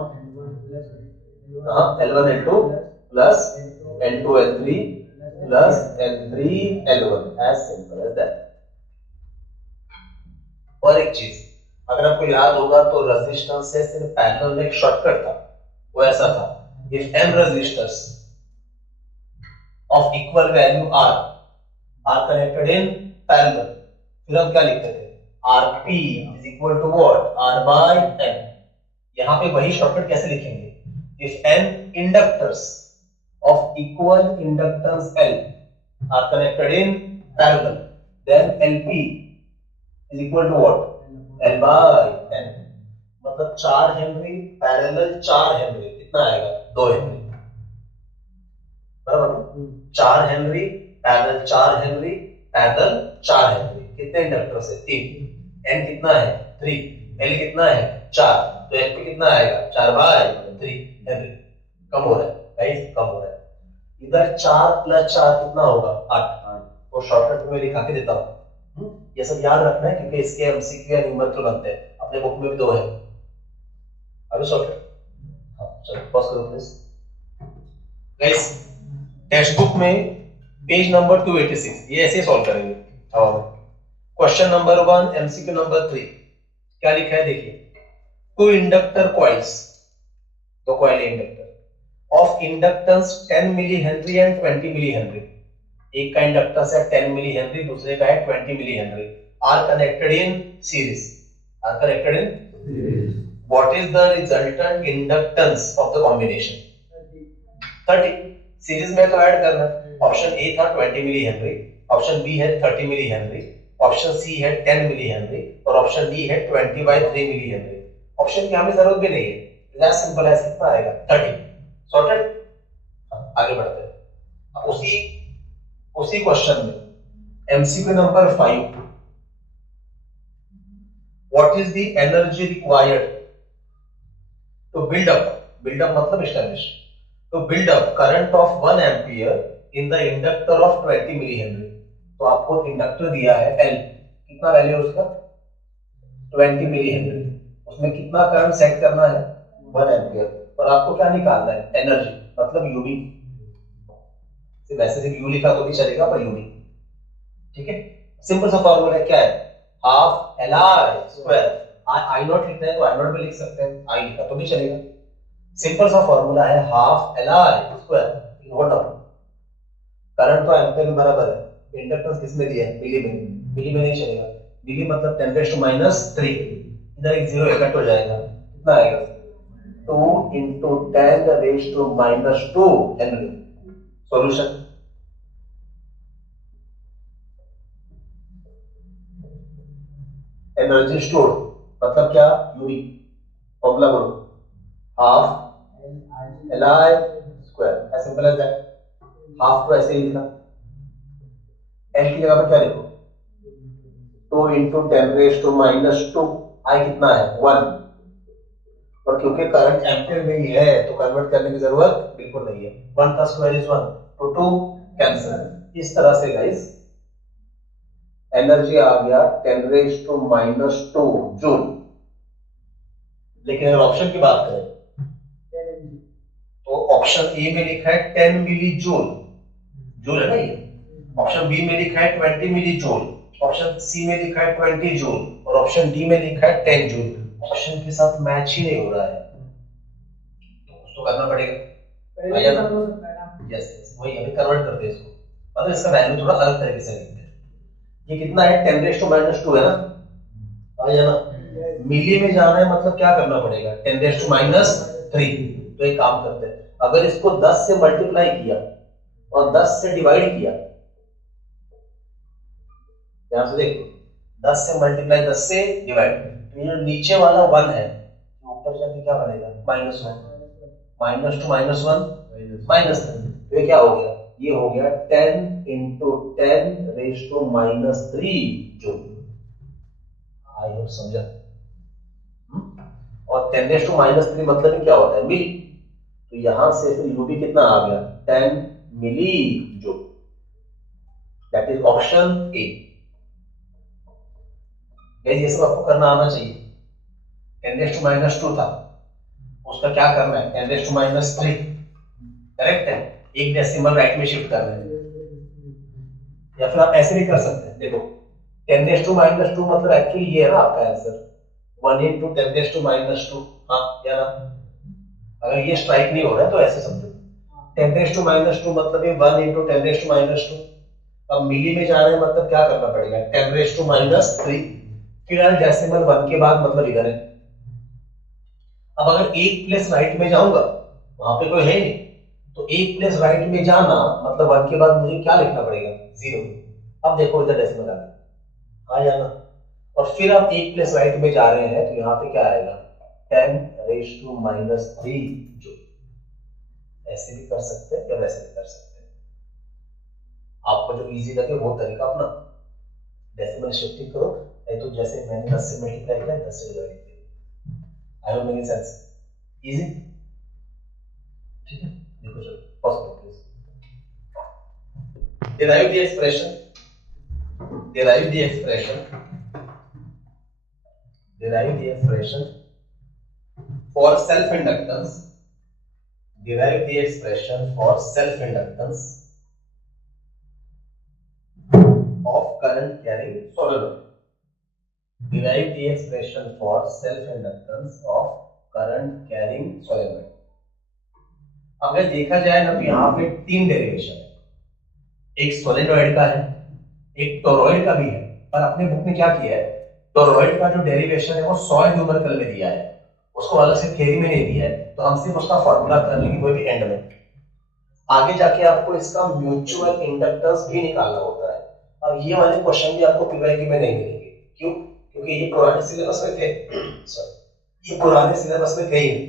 L1 L2 plus L2 L3 plus L3 L1, as simple as that। और एक चीज, अगर आपको याद होगा तो रेजिस्टेंस से सिर्फ पैरेलल में एक शॉर्टकट था, वो ऐसा था, if n resistors of equal value are connected in parallel, फिर हम क्या लिखते थे, Rp is equal to what, R by n। यहां पे वही शॉर्टकट कैसे लिखेंगे, if n inductors of equal inductance L are connected in parallel, then Lp is equal to what, L by N। मतलब 4 हेनरी पैरेलल 4 हेनरी कितना आएगा, 2 Henry, बराबर। 4 Henry parallel 4 Henry parallel 4 Henry, कितने इंडक्टर से, 3। N कितना है, 3, L कितना है, 4, तो Lp कितना आएगा, 4 बाय 3 हेनरी। कम हो रहा है गाइस, कम हो रहा है। इधर 4 प्लस 4 कितना होगा, 8। तो शॉर्टकट में लिखा के देता हूं, ये सब याद रखना है क्योंकि इसके एमसीक्यू या न्यूमेरिकल बनते हैं, अपने बुक में भी 2 है। अभी शॉर्टकट, चलो पॉज करो प्लीज गाइस। टेक्स्ट बुक में पेज नंबर 286, ये ऐसे सॉल्व करेंगे। क्वेश्चन नंबर 1 एमसीक्यू नंबर 3 क्या लिखा है देखिए, टू इंडक्टर कॉइल्स, दो coil inductor of inductance 10 milli henry and 20 milli henry, एक का इंडक्टेंस है 10 मिली हेनरी, दूसरे का है 20 milli henry, are connected in series, are connected in series. What is the resultant inductance of the combination, 30। Series में तो add करना है, ऑप्शन ए था 20 मिली हेनरी, ऑप्शन बी है 30 मिली हेनरी, ऑप्शन सी है 10 मिली हेनरी, और option D है 20/3 milli henry. Option की हमें जरूरत भी नहीं है, इतना सिंपल है, कितना आएगा, 30। सॉर्टेड, आगे बढ़ते हैं। उसी क्वेश्चन में MCQ number 5, what is the energy required to build up मतलब establish, to build up current of 1 ampere in the inductor of 20 milli henry. तो आपको इंडक्टर दिया है L, कितना वैल्यू है उसका 20 मिली हेनरी, उसमें कितना करंट सेट करना है 1 एम्पियर, और आपको क्या निकालना है एनर्जी मतलब यूबी। वैसे सिर्फ यू लिखा तो भी चलेगा पर यूबी, ठीक है। सिंपल सा फॉर्मूला क्या है, half L I square, I not लिखना है तो आई नॉट भी लिख सकते हैं, आई लिखा तो भी चलेगा। सिंपल सा फॉर्मूला है half L I square note of current तो एम्पियर में बराबर है, इंडक्टेंस किसमें दिया है मिली में, मिली में नहीं चलेगा, मिली मतलब 10⁻³ इधर एक जीरो इकट्ठ हो जाएगा, कितना आएगा 2 × 10⁻² हेनरी। सॉल्यूशन एनर्जी स्टोर मतलब क्या यूबी, फॉर्मूला बोलो half L I square, as simple as that. Half को ऐसे ही लिखा, एल की जगह पर क्या लिखो 2 × 10⁻², आई कितना है 1, और क्योंकि करंट एम्पियर में ही है तो कन्वर्ट करने की जरूरत बिल्कुल नहीं है, 1 का स्क्वायर इज 1 तो 2 कैंसिल। इस तरह से गाइस एनर्जी आ गया 10⁻² जूल। लेकिन अगर ऑप्शन की बात करें तो ऑप्शन ए में लिखा है 10 मिली जूल, जूल है ना ये, ऑप्शन बी में लिखा है 20 मिली जूल, ऑप्शन सी में लिखा है 20 जूल, और ऑप्शन डी में लिखा है 10 जूल। ऑप्शन के साथ मैच ही नहीं हो रहा है तो कुछ तो करना पड़ेगा। यस वही अभी कन्वर्ट करते हैं इसको, मतलब इसका वैल्यू थोड़ा अलग तरीके से लिखते हैं। ये कितना है 10⁻² है ना, आया ना, मिली में जाना है मतलब क्या करना पड़ेगा 10⁻3। तो एक काम करते हैं, अगर इसको 10 से मल्टीप्लाई किया और 10 से डिवाइड किया, ध्यान से देखो 10 से मल्टीप्लाई 10 से डिवाइड, तो ये नीचे वाला 1 है, ऊपर जाके क्या बनेगा -1, -2 -1 -3, तो ये क्या हो गया, ये हो गया 10 × 10⁻³ जूल। आई होप समझा। और 10⁻³ मतलब क्या होता है मिली, तो यहां से फिर यूबी कितना आ गया 10 milli joule, that is option A. ये सब आपको करना आना चाहिए। 10⁻² था, उसका क्या करना है 10⁻3, करेक्ट है, एक डेसिमल राइट में शिफ्ट करना है, या फिर आप ऐसे भी कर सकते हैं, देखो 10⁻² मतलब एक्चुअली ये है ना आपका आंसर 1 × 10⁻², हाँ या ना, अगर ये स्ट्राइक नहीं हो रहा है तो ऐसे समझो 10⁻² मतलब ये 1 × 10⁻²। अब मिली में जा रहे हैं मतलब क्या करना पड़ेगा 10⁻3, फिर डेसिमल 1 के बाद मतलब इधर है। अब अगर 1 प्लेस राइट में जाऊंगा, वहां पे कोई है नहीं, तो 1 प्लेस राइट में जाना मतलब 1 के बाद मुझे क्या लिखना पड़ेगा 0। अब देखो इधर डेसिमल आ गया, हाँ या ना, और फिर आप 1 प्लेस राइट में जा रहे हैं तो यहाँ पे क्या आएगा 10⁻³ जो, ऐसे भी कर सकते हैं या वैसे भी कर सकते हैं, आपको जो इजी लगे वो तरीका अपना, डेसिमल शिफ्टिंग करो, नहीं तो जैसे मैंने 10 से मल्टीप्लाई किया 10 से डिवाइड किया। I hope making sense, easy, ठीक है। देखो चलो first please, derive the expression for self inductance, derive the expression for self inductance of current carrying solenoid, derive the expression for self inductance of current carrying solenoid। अगर देखा जाए ना तो यहाँ पे 3 डेरिवेशन है, एक सोलेनॉइड का है, एक टोरॉइड का भी है, पर अपने बुक में क्या किया है टोरॉइड का जो डेरिवेशन है वो 100 न्यूमेरिकल में दिया है, उसको अलग से थ्योरी में नहीं दिया है, तो हम सिर्फ उसका फॉर्मूला कर लेंगे वो भी एंड में। आगे जाके आपको इसका म्यूचुअल इंडक्टेंस भी निकालना होता है, और ये वाले क्वेश्चन भी आपको पीवाईक्यू में नहीं मिलेंगे, क्यों, क्योंकि ये पुराने सिलेबस में थे, ये पुराने सिलेबस में थे ही नहीं,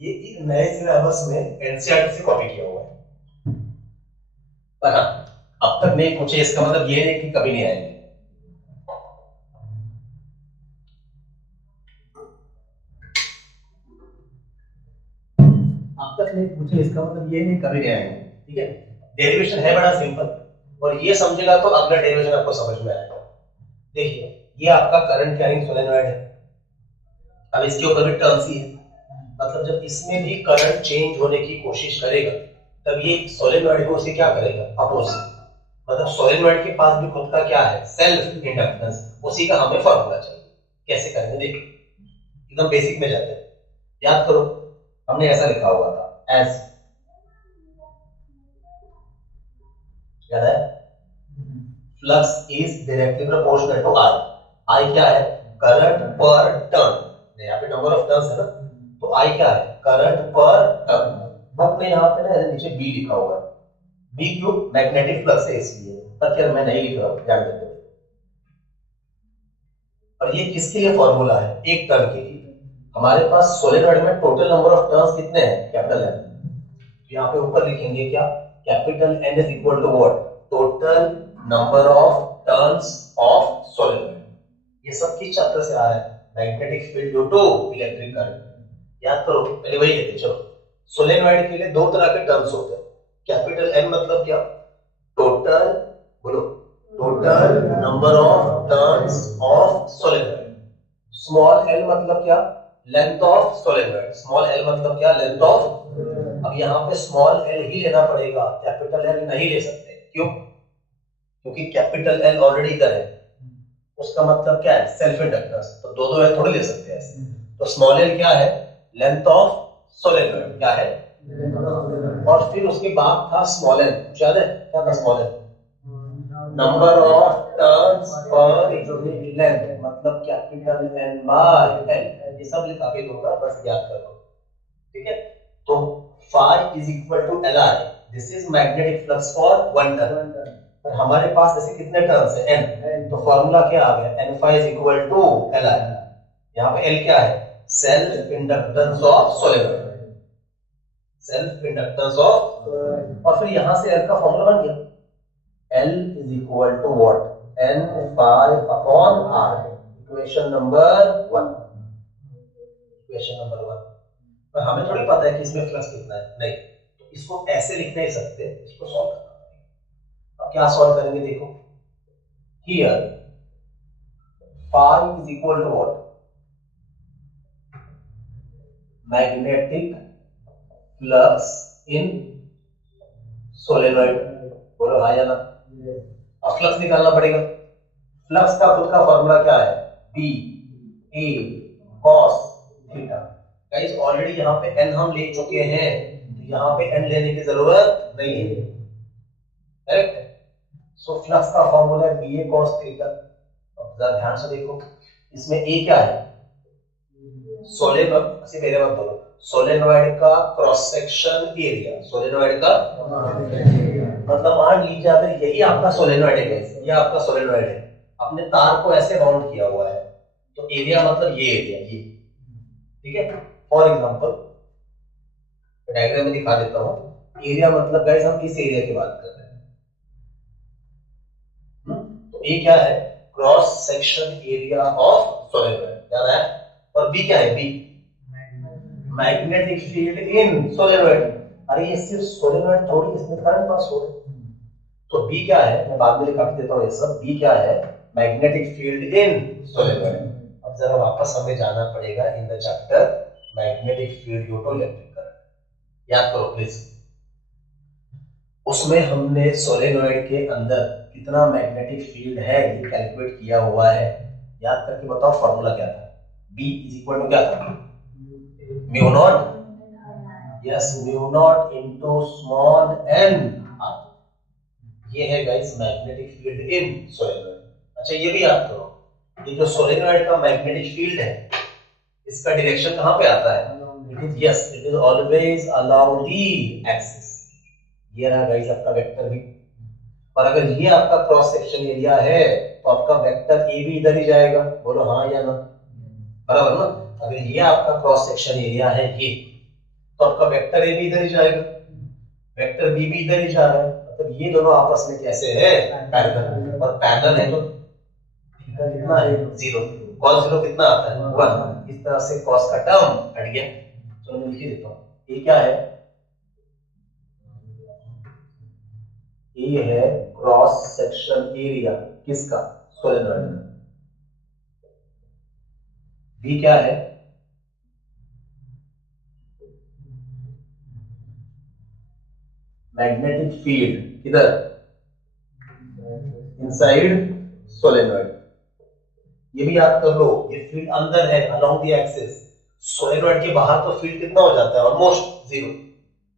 ये नए सिलेबस में एनसीईआरटी से कॉपी किया हुआ है। पर हाँ अब अब तक नहीं पूछे इसका मतलब ये नहीं कि कभी नहीं आएंगे। अब तक नहीं पूछे इसका मतलब ये नहीं कभी नहीं आएंगे। ठीक है, डेरिवेशन है बड़ा सिंपल, और ये समझेगा तो अगला डेरिवेशन आपको समझ में आएगा। देखिए ये आपका करंट कैरिंग सोलेनॉइड है, अब इसके ऊपर भी टर्न्स ही है, मतलब जब इसमें भी करंट चेंज होने की कोशिश करेगा तब ये सोलेनॉइड को उसे क्या करेगा, अपोजिट। मतलब सोलेनॉइड के पास भी खुद का क्या है, सेल्फ इंडक्टेंस, उसी का हमें फॉर्मूला चाहिए। कैसे करेंगे देखिए, एकदम बेसिक में जाते हैं। याद करो हमने ऐसा लिखा हुआ था एज, याद है, flux is directly proportional to I. I क्या है, करंट पर टर्न, यहाँ पे नंबर ऑफ टर्न्स है ना, तो आई क्या है, करंट पर टर्न। बुक में यहाँ पे ना नीचे बी लिखा हुआ है, बी क्यों, मैग्नेटिक फ्लक्स है इसलिए, पर क्या मैं नहीं लिख रहा हूँ, ध्यान देते। और ये किसके लिए फॉर्मूला है, एक टर्न के लिए। हमारे पास सोलेनॉइड में टोटल नंबर ऑफ टर्न्स कितने हैं, कैपिटल एन, तो यहाँ पे ऊपर लिखेंगे क्या, capital N is equal to what, total number of turns of solenoid. ये सब किस चैप्टर से आ रहा है, magnetic field due to electric current. याद करो पहले वही लेते चलो। सोलेनॉइड के लिए दो तरह के टर्म्स होते हैं, कैपिटल एन मतलब क्या, टोटल, बोलो, total number of turns of solenoid. Small L मतलब क्या, length of solenoid, small L मतलब क्या, लेंथ ऑफ। अब यहाँ पे स्मॉल एल ही लेना पड़ेगा, कैपिटल एल नहीं ले सकते, क्यों, क्योंकि कैपिटल एल ऑलरेडी इधर है, उसका मतलब क्या है, सेल्फ इंडक्टेंस, तो दो दो एल थोड़ी ले सकते हैं ऐसे। तो स्मॉल एल क्या है, लेंथ ऑफ सोलेनॉइड क्या है, और फिर उसके बाद था स्मॉल एल, याद है क्या था small L, number of turns per unit length, मतलब कैपिटल एन बाय एल। ये सब लिखा के दूंगा, बस याद कर लो, ठीक है। तो phi is equal to L I, this is magnetic flux for one turn. पर हमारे पास ऐसे कितने टर्न्स है, n, तो फॉर्मूला क्या आ गया, n phi is equal to L I. यहाँ पे l क्या है, self inductance of solenoid, self inductance of, और फिर यहाँ से l का फॉर्मूला बन गया, L is equal to what, n phi upon r, equation number 1, equation number 1। पर हमें थोड़ी पता है कि इसमें फ्लक्स कितना है, नहीं, तो इसको ऐसे लिख नहीं सकते, इसको सॉल्व करना पड़ेगा। अब क्या सॉल्व करेंगे देखो, here phi is equal to what, magnetic flux in solenoid, बोलो हाँ या ना। अब फ्लक्स निकालना पड़ेगा, फ्लक्स का खुद का फॉर्मूला क्या है, बी ए कॉस थीटा। गाइस ऑलरेडी यहाँ पे n हम ले चुके हैं, तो यहाँ पे n लेने की जरूरत नहीं है, करेक्ट है। सो फ्लक्स का फॉर्मूला है बी ए कॉस थीटा। अब जरा ध्यान से देखो, इसमें ए क्या है, सोलेनॉइड, ऐसे मेरे मत बोलो, सोलेनॉइड का क्रॉस सेक्शन एरिया, सोलेनॉइड का मतलब मान लीजिए अगर यही आपका सोलेनॉइड है, ये आपका सोलेनॉइड है, आपने तार को ऐसे राउंड किया हुआ है, तो एरिया मतलब ये एरिया, ये, ठीक है। फॉर एग्जांपल डायग्राम में दिखा देता हूं, एरिया मतलब गाइस हम इस एरिया की बात कर रहे हैं, तो ए क्या है, cross section area of solenoid, याद है। और बी क्या है, B magnetic field in solenoid. अरे ये सिर्फ सोलेनॉइड थोड़ी, इसमें करंट पास हो रहा है, तो बी क्या है, मैं बाद में लिख देता हूँ ये सब, बी क्या है, मैग्नेटिक फील्ड इन सोलेनॉइड। अब जरा वापस हमें जाना पड़ेगा in the chapter magnetic field due to electric current, याद करो प्लीज। उसमें हमने सोलेनॉइड के अंदर कितना मैग्नेटिक फील्ड है ये कैलकुलेट किया हुआ है, याद करके बताओ फॉर्मूला क्या था, बी इज इक्वल टू क्या था, mu naught, yes mu not into small N, ये है guys magnetic field in solenoid. अच्छा ये भी याद करो, ये जो सोलेनॉइड का मैग्नेटिक फील्ड है, इसका डायरेक्शन कहां पे आता है, it is, yes it is always along the axis. ये रहा गाइस आपका वेक्टर भी, और अगर ये आपका क्रॉस सेक्शन एरिया है तो आपका वेक्टर ए भी इधर ही जाएगा, बोलो हाँ या ना, बराबर ना। अगर ये आपका क्रॉस सेक्शन एरिया है ये, तो आपका वेक्टर ए भी इधर ही जाएगा, वेक्टर बी भी इधर ही जा रहा है, मतलब ये दोनों आपस में कैसे है, पैरेलल, और पैरेलल है तो कितना है, 0, cos 0 कितना आता है, 1। इस तरह से cos का टर्म हट गया। चलो मैं लिख देता हूँ, ये क्या है, ये है क्रॉस सेक्शन एरिया किसका, सोलेनॉइड का। बी क्या है, मैग्नेटिक फील्ड किधर, इनसाइड सोलेनॉइड। ये भी याद कर लो, ये फील्ड अंदर है अलोंग द एक्सिस, सोलेनॉइड के बाहर तो फील्ड कितना हो जाता है, ऑलमोस्ट 0।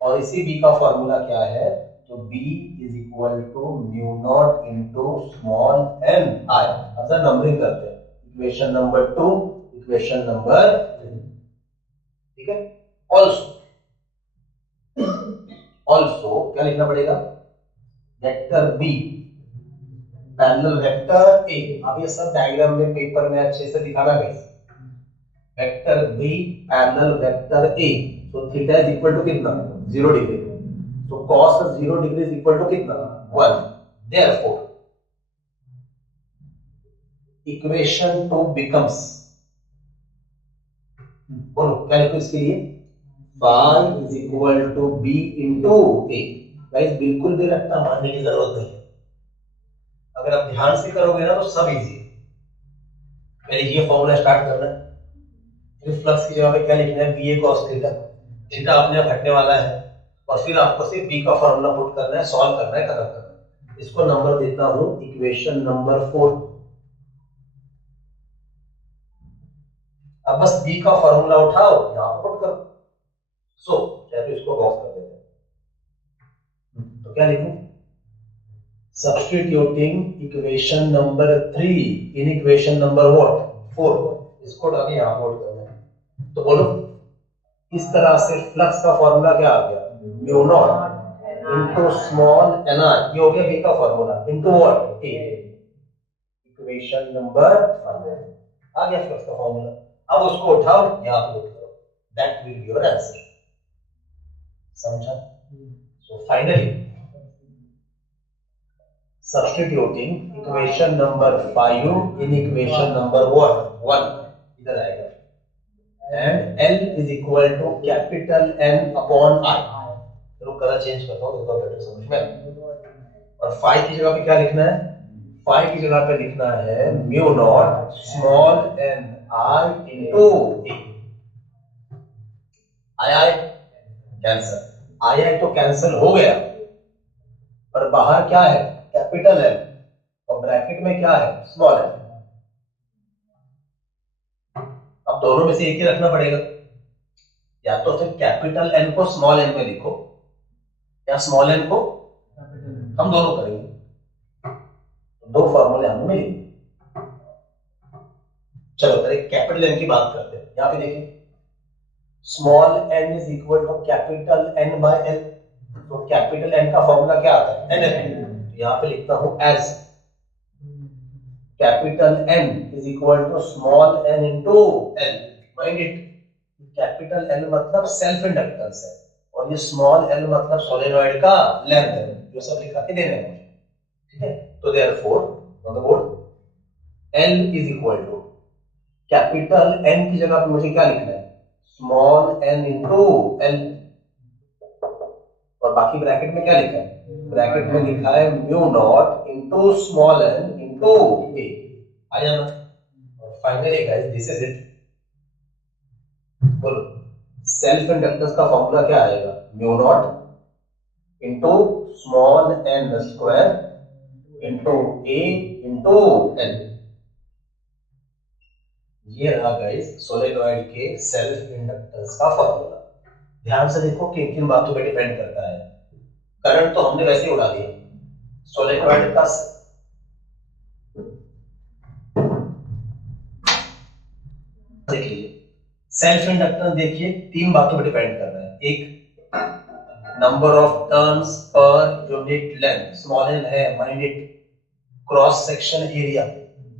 और इसी बी का फॉर्मूला क्या है, तो B is equal to mu not into small n I। अब सर नंबरिंग करते हैं, इक्वेशन नंबर 2, इक्वेशन नंबर 3, ठीक है। ऑल्सो क्या लिखना पड़ेगा, vector B parallel vector A। अब ये सब डायग्राम में पेपर में अच्छे से दिखाना guys, vector B parallel vector A, तो थीटा इज इक्वल टू कितना, 0 डिग्री, तो cos 0 degree is equal to कितना, 1। देयरफॉर इक्वेशन 2 बिकम्स, बोलो क्या लिखो इसके लिए, phi is equal to B into A। Guys बिल्कुल भी रट्टा मारने की जरूरत नहीं है, अगर आप ध्यान से करोगे ना तो सब इजी है। पहले ये फॉर्मूला स्टार्ट करना है, फिर फ्लक्स की जगह पे क्या लिखना है, BA cos थीटा, थीटा अपने आप हटने वाला है, और फिर आपको सिर्फ B का फॉर्मूला पुट करना है, सॉल्व करना है, खत्म करना है। इसको नंबर देता हूं इक्वेशन नंबर 4। अब बस B का फॉर्मूला उठाओ, यहां पर पुट करो। सो या तो इसको बॉक्स कर देते हैं, तो क्या लिखूं, substituting equation number 3 in equation number what, 4, इसको डालिए यहां पुट करना है। तो बोलो इस तरह से फ्लक्स का फॉर्मूला क्या आ गया, mu not into small N R, ये हो गया बी का formula, into what, A. Equation number 5 आ गया फ्लक्स का फॉर्मूला। अब उसको उठाओ, यहां पे पुट करो, that will be your answer. समझा? So finally substituting equation number 5 in equation number what, 1 इधर आएगा, and L is equal to capital N upon I। चलो कलर चेंज करता हूं तो बेटर समझ में आएगा। और 5 की जगह पे क्या लिखना है, 5 की जगह पे लिखना है mu not small n I into A। I cancel, I तो कैंसिल हो गया, पर बाहर क्या है, कैपिटल N, और ब्रैकेट में क्या है, स्मॉल n। अब दोनों में से एक ही रखना पड़ेगा, या तो फिर कैपिटल N को स्मॉल n में लिखो, या स्मॉल n को, हम दोनों करेंगे, दो फॉर्मूले हमें मिलेंगे। चलो पहले कैपिटल N की बात करते हैं। यहां पे देखिए small n is equal to capital N by L, तो कैपिटल N का फॉर्मूला क्या आता है, NF। यहां पे लिखता हूं as capital N is equal to small n into L। Mind it, capital L मतलब सेल्फ इंडक्टेंस है, और ये स्मॉल l मतलब सोलेनॉइड का लेंथ है, जो सब लिखा के देने हैं, ठीक है। तो therefore on the board L is equal to capital N की जगह पे मुझे क्या लिखना है, स्मॉल n इनटू L, और बाकी ब्रैकेट में क्या लिखा है, ब्रैकेट में लिखा है mu not into small n into a। आ जाना, और finally guys this is it. बोलो सेल्फ इंडक्टेंस का फॉर्मूला क्या आएगा, mu not into small n square into a into l। ये रहा गाइस सोलेनॉइड के सेल्फ इंडक्टेंस का फॉर्मूला। ध्यान से देखो किन किन बातों पे डिपेंड करता है। करंट तो हमने वैसे ही उड़ा दिया, सोलेनॉइड का देखिए सेल्फ इंडक्टेंस, देखिए तीन बातों पे डिपेंड कर रहा है। एक number of turns per unit length, small n है, mind it, cross section area,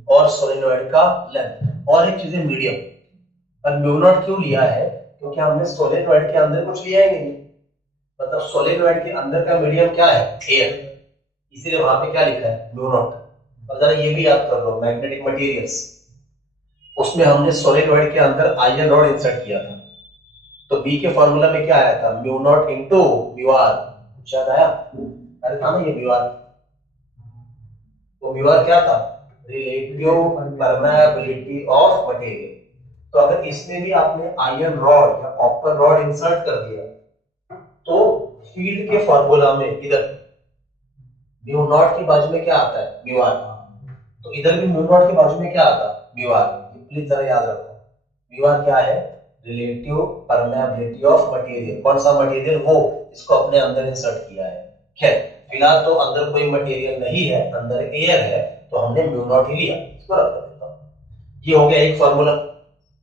और सोलेनॉइड का लेंथ, और एक चीज है मीडियम। और म्यू नॉट क्यों लिया है, क्योंकि हमने सोलेनॉइड के अंदर कुछ लिया ही नहीं, मतलब सोलेनॉइड के अंदर का मीडियम क्या है, एयर, इसीलिए वहां पे क्या लिखा है, म्यू नॉट। और जरा ये भी याद कर लो, मैग्नेटिक मटेरियल्स, उसमें हमने सोलेनॉइड के अंदर आयरन रॉड इंसर्ट किया था, तो बी के फॉर्मूला में क्या आया था, mu naught into mu R. कुछ याद आया? अरे था ना ये म्यू आर, तो म्यू आर क्या था, रिलेटिव परमेबिलिटी ऑफ मटेरियल। तो अगर इसमें भी आपने आयरन रॉड या कॉपर रॉड इंसर्ट कर दिया, तो फील्ड के फॉर्मूला में इधर म्यू नॉट की बाजू में क्या आता है, म्यू आर, तो इधर भी म्यू नॉट की बाजू में क्या आता है, म्यू आर। प्लीज जरा याद रखो, म्यू आर क्या है, रिलेटिव परमेबिलिटी ऑफ मटेरियल। कौन सा मटेरियल, वो इसको अपने अंदर इंसर्ट किया है। खैर फिलहाल तो अंदर कोई मटेरियल नहीं है, अंदर एयर है, तो हमने म्यू नॉट ही लिया, इसको रख देता हूं। ये हो गया एक फॉर्मूला,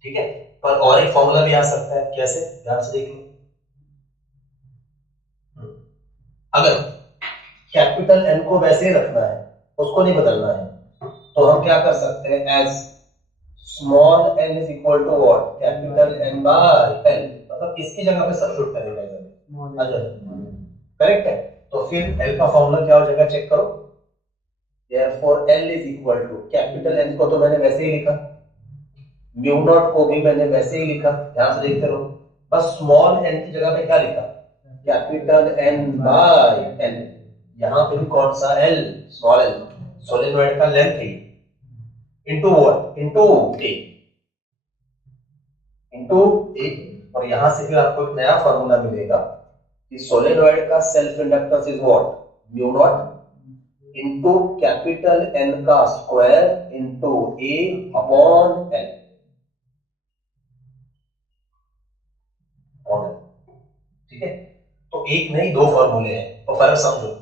ठीक है। पर और एक फॉर्मूला भी आ सकता है, कैसे, ध्यान से देख लो। अगर कैपिटल एन को वैसे ही रखना है, उसको नहीं बदलना है, तो हम क्या कर सकते हैं, as small N is equal to what, capital N by L, मतलब इसकी जगह पे सब्स्टिट्यूट करेंगे। अच्छा करेक्ट है, तो फिर एल का फॉर्मूला क्या हो जाएगा, चेक करो। Therefore L is equal to, capital N को तो मैंने वैसे ही लिखा, म्यू नॉट को भी मैंने वैसे ही लिखा, ध्यान से देखते रहो, बस स्मॉल एन की जगह पे क्या लिखा, कैपिटल एन बाय एल। यहां पे भी कौन सा एल, स्मॉल एल, सोलेनॉइड का लेंथ है, into what, into A, into A. और यहां से फिर आपको एक नया फॉर्मूला मिलेगा कि सोलेनॉइड का self inductance is what, mu not into capital N का square into A upon L. ठीक है, तो एक नहीं दो फॉर्मूले हैं, तो फर्क समझो,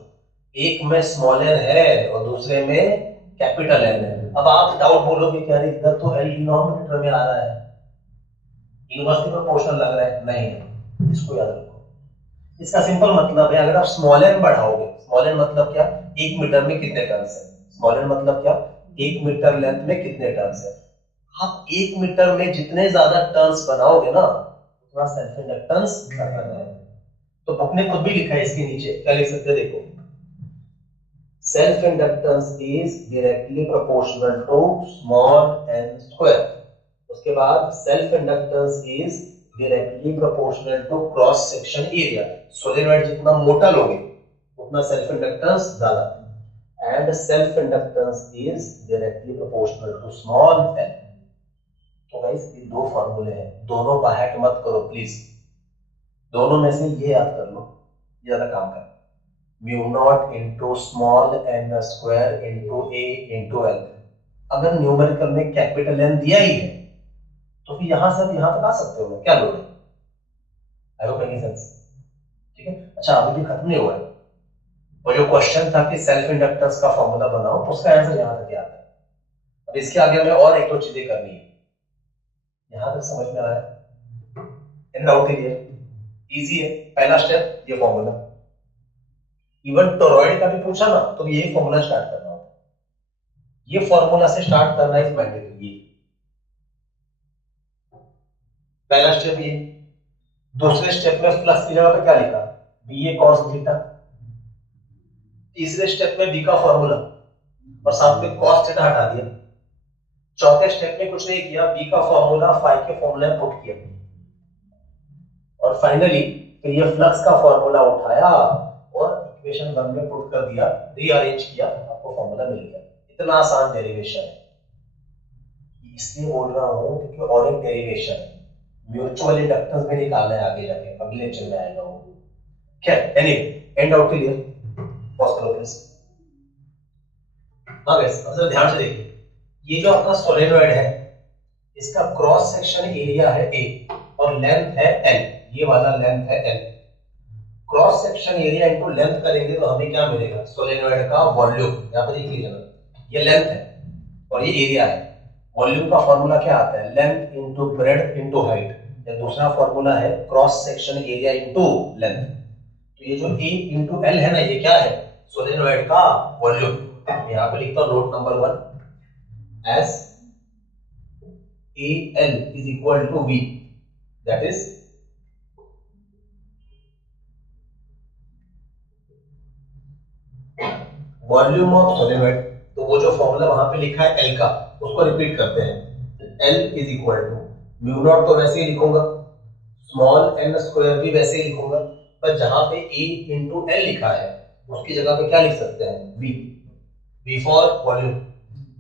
एक में स्मॉल एन है और दूसरे में कैपिटल एन है। अब आप डाउट बोलोगे कि अरे इधर तो एल डिनोमिनेटर में आ रहा है, इनवर्सली प्रोपोर्शनल लग रहा है, नहीं, इसको याद रखो। इसका सिंपल मतलब है, अगर आप स्मॉल एन बढ़ाओगे, स्मॉल एन मतलब क्या, एक मीटर में कितने टर्न्स है, स्मॉल एन मतलब क्या, एक मीटर लेंथ में कितने टर्न्स है। आप एक मीटर में जितने ज्यादा टर्न्स बनाओगे ना, उतना सेल्फ इंडक्टेंस बढ़ता जाएगा। तो बुक ने खुद भी लिखा है इसके नीचे, क्या लिख सकते हैं देखो, self inductance is directly proportional to small N square. उसके बाद self inductance is directly proportional to cross section area. Solenoid जितना मोटा लोगे उतना सेल्फ इंडक्टेंस ज्यादा, and self inductance is directly proportional to small N. तो गाइस ये दो फॉर्मूले हैं, दोनों बाहर मत करो प्लीज, दोनों में से ये याद कर लो, ज्यादा काम कर, mu naught into small N square into A into L. अगर न्यूमेरिकल में कैपिटल एन दिया ही है, तो फिर यहां से यहां तक आ सकते हो, क्या लोड है, आई होप मेकिंग सेंस। ठीक है, अच्छा अभी भी खत्म नहीं हुआ है, वो जो क्वेश्चन था कि सेल्फ इंडक्टेंस का फॉर्मूला बनाओ, उसका आंसर यहां तक आता है। अब इसके आगे हमें और एक दो चीजें करनी है, यहां तक समझ में आया, इन डाउट क्लियर, इजी है। पहला स्टेप ये फॉर्मूला, इवन टोरॉइड का भी पूछा ना तो यही फॉर्मूला स्टार्ट करना होता है, ये फॉर्मूला से स्टार्ट करना इज मैंडेटरी। पहला स्टेप ये, दूसरे स्टेप में फ्लक्स की जगह पे क्या लिखा, बी ए कॉस थीटा। तीसरे स्टेप में बी का फॉर्मूला और साथ में कॉस थीटा हटा दिया। चौथे स्टेप में कुछ नहीं किया, बी का फॉर्मूला फाई के फॉर्मूला में पुट किया, और फाइनली फिर ये फ्लक्स का फॉर्मूला उठाया और इक्वेशन 1 में पुट कर दिया, रीअरेंज किया, आपको फॉर्मूला मिल गया। इतना आसान डेरिवेशन है, इसलिए बोल रहा हूं क्योंकि और एक डेरिवेशन है, म्यूचुअल इंडक्टेंस में निकालना है आगे जाके, अगले लेक्चर में आएगा वो। क्या anyway, and out clear, pause करो प्लीज। हाँ गाइस अब ध्यान से देखिए, ये जो आपका सोलेनॉइड है, इसका क्रॉस सेक्शन एरिया है ए और लेंथ है एल, ये वाला लेंथ है L. Cross section area into length करेंगे तो हमें क्या मिलेगा, सोलेनॉइड का वॉल्यूम। यहां पर देख लीजिए ना, ये लेंथ है और ये एरिया है। वॉल्यूम का फॉर्मूला क्या आता है, length into breadth into height, या दूसरा फॉर्मूला है cross section area into length. तो ये जो ए इनटू एल है ना, ये क्या है, सोलेनॉइड का वॉल्यूम। यहां पे लिखता हूं note number 1 as A L is equal to V, that is volume of solid, तो वो जो फॉर्मूला वहां पे लिखा है एल का, उसको रिपीट करते हैं। L is equal to mu naught, तो वैसे ही लिखूंगा, स्मॉल एन स्क्वायर भी वैसे ही लिखूंगा, पर जहां पे ए इंटू एल लिखा है उसकी जगह पे क्या लिख सकते हैं, V. V for volume,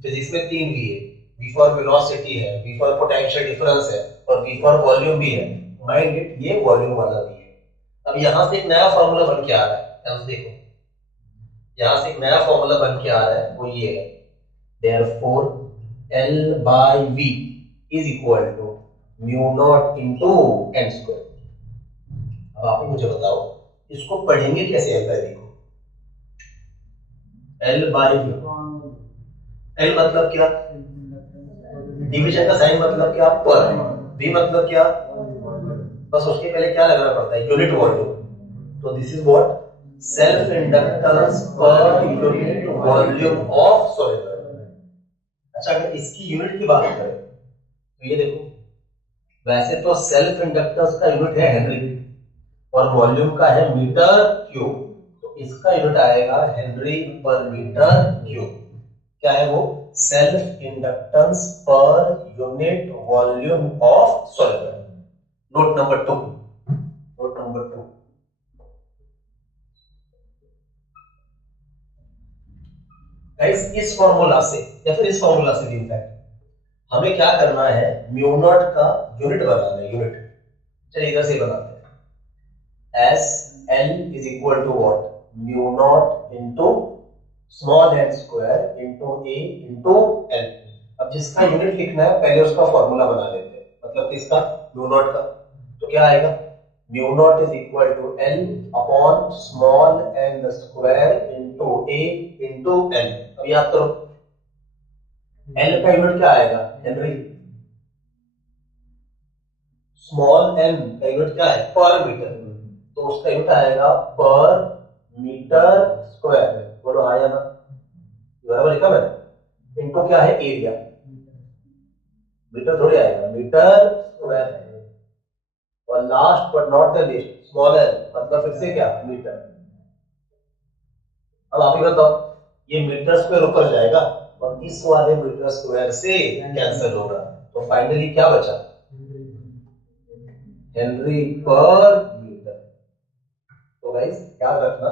physics में 3 वी है, वी फॉर वेलोसिटी है, वी फॉर पोटेंशियल डिफरेंस है, और वी फॉर वॉल्यूम भी है। माइंड इट, ये वॉल्यूम वाला भी है। अब यहां से एक नया फॉर्मूला बन के आ रहा है, अब देखो यहां से एक नया फॉर्मूला बन के आ रहा है, वो ये है, therefore L by V is equal to mu naught into n square। अब आप ही मुझे बताओ इसको पढ़ेंगे कैसे L by V को? L by V, L मतलब क्या, डिवीजन का साइन मतलब क्या, पर। V मतलब क्या, बस उसके पहले क्या लगाना पड़ता है, यूनिट वॉल्यूम। तो this is what, self inductance per unit volume of solid. अच्छा, अगर इसकी यूनिट की बात करें तो ये देखो, वैसे तो सेल्फ इंडक्टेंस का यूनिट है हेनरी और वॉल्यूम का है मीटर क्यूब, तो इसका यूनिट आएगा हेनरी पर मीटर क्यूब। क्या है वो, self inductance per unit volume of solid. Note number 2, note number 2, guys इस फॉर्मूला से या फिर इस फॉर्मूला से भी इनफैक्ट हमें क्या करना है, म्यू नॉट का यूनिट बनाना है, यूनिट। चलिए इधर से बनाते हैं, S L is equal to what, mu not into small N square into A into L. अब जिसका यूनिट लिखना है पहले उसका फॉर्मूला बना लेते हैं, मतलब किसका, म्यू नॉट का। तो क्या आएगा, mu nought is equal to L upon small N square into A into L. अब याद करो एल का यूनिट क्या आएगा, हेनरी। स्मॉल एन का यूनिट क्या है, पर मीटर, तो उसका यूनिट आएगा पर मीटर स्क्वायर। बोलो हाँ या ना, बराबर लिखा मैंने। इनको क्या है, एरिया, मीटर थोड़ी आएगा, मीटर स्क्वायर। और last but not the least small N, मतलब फिर से क्या, मीटर। अब आप ही बताओ, ये मीटर स्क्वायर ऊपर जाएगा और इस वाले मीटर स्क्वायर से कैंसिल होगा, तो फाइनली क्या बचा, हेनरी पर मीटर। तो गाइस याद रखना,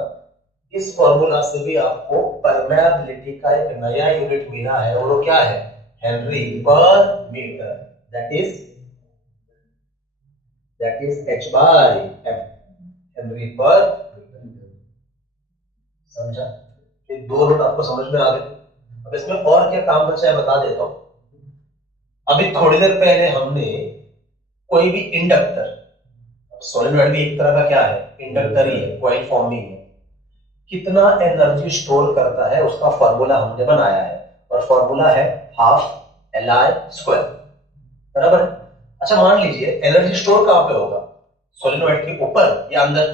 इस फॉर्मूला से भी आपको परमेबिलिटी का एक नया यूनिट मिला है, और वो क्या है, henry per metre. That is H by M, henry per metre. समझा, ये दो नोट आपको समझ में आ गए। अब इसमें और क्या काम बचा है बता देता हूं। अभी थोड़ी देर पहले हमने कोई भी इंडक्टर, सोलेनॉइड भी एक तरह का क्या है, इंडक्टर ही है, कॉइल फॉर्मिंग है, कितना एनर्जी स्टोर करता है उसका फॉर्मूला हमने बनाया है, और फॉर्मूला है हाफ एल आई स्क्वायर, बराबर है। अच्छा मान लीजिए एनर्जी स्टोर कहां पे होगा, सोलेनॉइड के ऊपर या अंदर,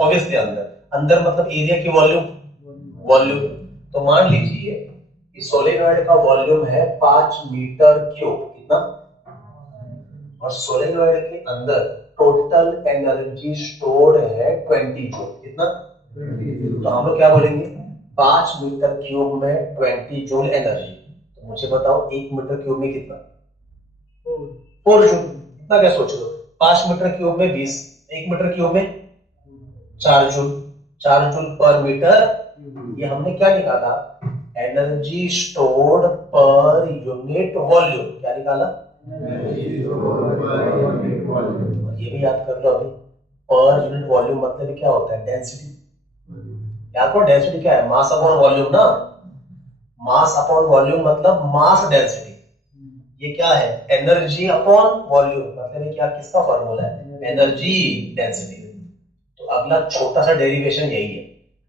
ऑब्वियसली अंदर। अंदर मतलब एरिया की वॉल्यूम, वॉल्यूम। तो मान लीजिए कि सोलेनॉइड का वॉल्यूम है 5 मीटर क्यूब, कितना, और सोलेनॉइड के अंदर टोटल एनर्जी स्टोर्ड है 20 जूल, कितना, तो हम लोग क्या बोलेंगे, 5 मीटर क्यूब में 20 जूल एनर्जी। तो मुझे बताओ 1 मीटर क्यूब में कितना, 4 जूल। इतना क्या सोच रहे हो, 5 मीटर क्यूब में 20, 1 मीटर क्यूब में 4 जूल, 4 जूल पर मीटर। ये हमने क्या निकाला, energy stored per unit volume, क्या निकाला, ये भी याद कर लो अभी। पर यूनिट वॉल्यूम मतलब क्या होता है, डेंसिटी। याद करो डेंसिटी क्या है, मास अपॉन वॉल्यूम ना, मास अपॉन वॉल्यूम मतलब मास डेंसिटी। ये क्या है, एनर्जी अपॉन वॉल्यूम, मतलब ये क्या, किसका फॉर्मूला है, एनर्जी डेंसिटी। तो अगला छोटा सा डेरिवेशन यही है,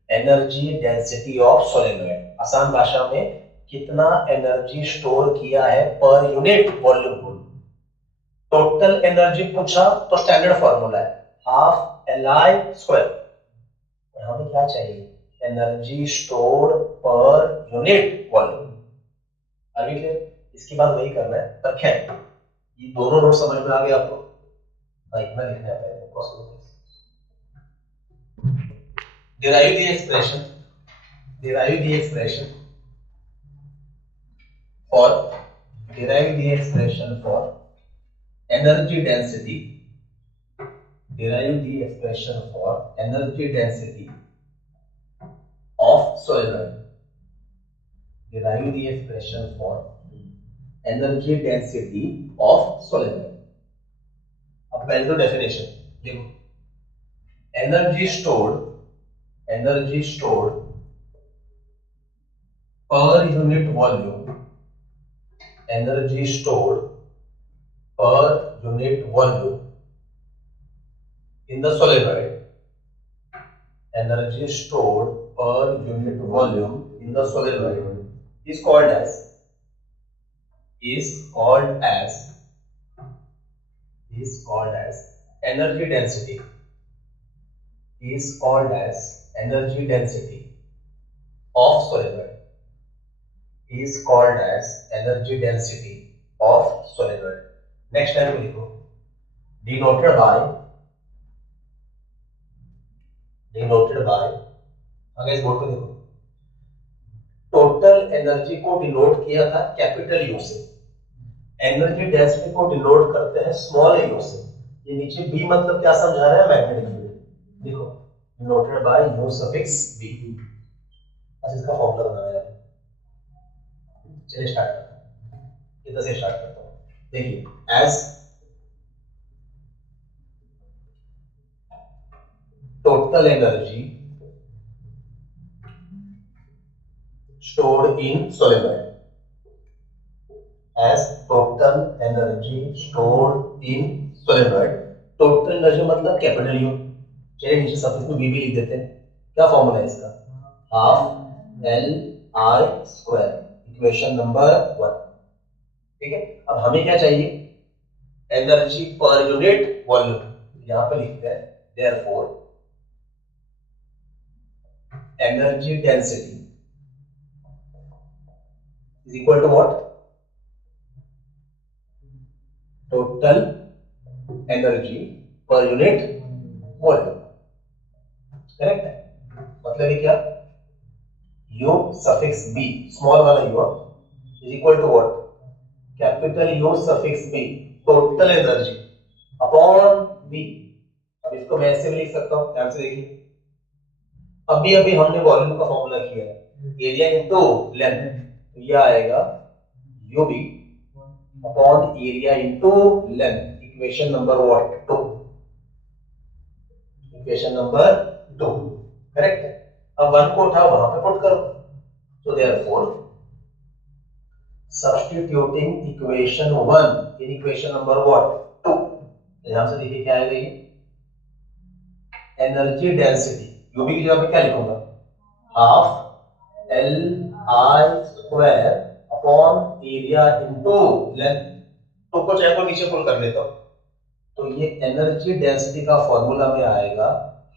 एनर्जी डेंसिटी ऑफ सोलेनॉइड। आसान भाषा में कितना एनर्जी स्टोर किया है per unit volume. Total energy पूछा तो स्टैंडर्ड फॉर्मूला है हाफ एल आई स्क्वायर, हमें क्या चाहिए, energy stored per unit volume. अभी फिर इसके बाद वही करना है, पर क्या है, ये दोनों नोट समझ में आ गए आपको, इतना लिखना है पहले, derive the expression derive the expression for derive the expression for energy density, derive the expression for energy density of solenoid, derive the expression for energy density of solenoid. अब पहले तो डेफिनेशन देखो, energy stored per unit volume, energy stored per unit volume in the solenoid, energy stored per unit volume in the solenoid is called as energy density, is called as energy density of solenoid, is called as energy density of solenoid. Next time को लिखो, denoted by आगे इस board को देखो, total energy को denote किया था capital you से, एनर्जी डेंसिटी को डिनोट करते हैं स्मॉल यू से। ये नीचे बी मतलब क्या समझा रहा है, मैग्नेटिक फील्ड। देखो denoted by U suffix B. अच्छा इसका फॉर्मूला बनाना है, चलिए स्टार्ट करते हैं, इधर से स्टार्ट करता हूं। देखिए as total energy stored in solenoid, as total energy stored in solenoid, total energy मतलब कैपिटल यू। चलिए नीचे सब इसमें बी भी लिख देते हैं। क्या फॉर्मूला है इसका, half L I square, equation number 1। ठीक है, अब हमें क्या चाहिए, एनर्जी पर यूनिट वॉल्यूम। यहां पर लिखते हैं therefore energy density is equal to what, total energy per unit volume। Correct है, मतलब ये क्या, u सफिक्स b स्मॉल वाला u is equal to what, capital U suffix b total energy upon b। अब इसको मैं ऐसे भी लिख सकता हूं, ध्यान से देखिए। अभी हमने वॉल्यूम का फॉर्मूला किया है, एरिया इनटू लेंथ, तो ये आएगा UB upon area into length, equation number what 2, equation number 2। Correct है। अब 1 को उठाओ वहां पे पुट करो, तो therefore substituting equation 1 in equation number what 2, ध्यान से देखिए क्या आएगा, ये एनर्जी डेंसिटी UB की जगह पे क्या लिखूंगा, half L I square upon area into length. तो को चाहे को नीचे पुल कर लेता हूं, तो ये एनर्जी डेंसिटी का फॉर्मूला में आएगा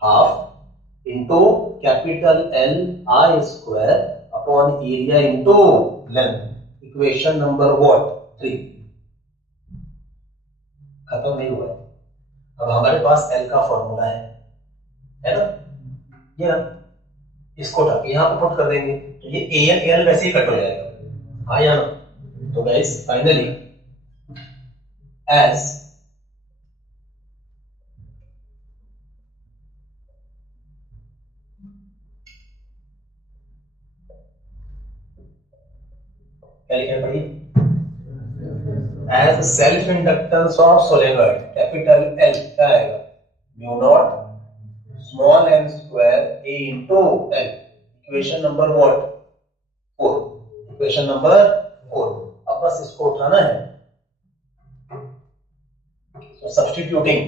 half into capital L I square upon area into length, equation number what 3। खत्म नहीं हुआ है, अब हमारे पास एल का फॉर्मूला है ना, ये ना, इसको उठा के यहां पे पुट कर देंगे, तो ये एल वैसे ही कट हो जाएगा, हाँ या ना। तो गाइस फाइनली एज क्या लिखना पड़ी, as self inductance of solenoid capital L क्या आएगा, mu not small N square A into L, equation number what 4, equation number 4। अब बस इसको उठाना है, तो सब्स्टिट्यूटिंग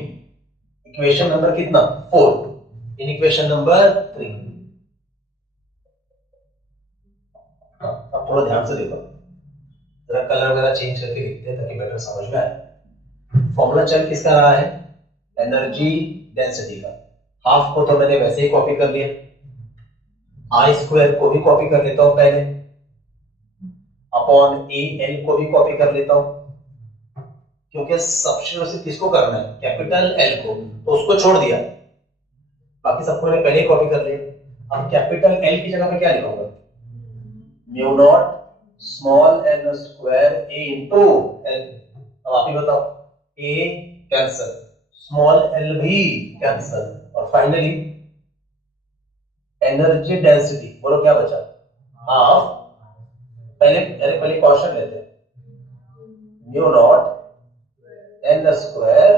इक्वेशन नंबर कितना 4 इन इक्वेशन नंबर 3। अब थोड़ा ध्यान से देखो, जरा कलर वगैरह चेंज करके लिखते हैं ताकि बेटर समझ में आए। फॉर्मूला चल किसका रहा है, एनर्जी डेंसिटी का। हाफ को तो मैंने वैसे ही कॉपी कर लिया, आई स्क्वायर को भी कॉपी कर लेता हूं पहले, अपॉन ए एल को भी कॉपी कर लेता हूं, क्योंकि सब्स्टिट्यूशन किसको करना है, कैपिटल एल को, तो उसको छोड़ दिया, बाकी सबको मैंने पहले ही कॉपी कर लिया। अब कैपिटल एल की जगह पे क्या लिखूंगा, mu not small N square A into L. अब आप ही बताओ, ए कैंसल, स्मॉल एल भी कैंसल, और फाइनली एनर्जी डेंसिटी बोलो क्या बचा, हाफ। पहले क्वेश्चन लेते हैं, म्यू नॉट एन स्क्वायर,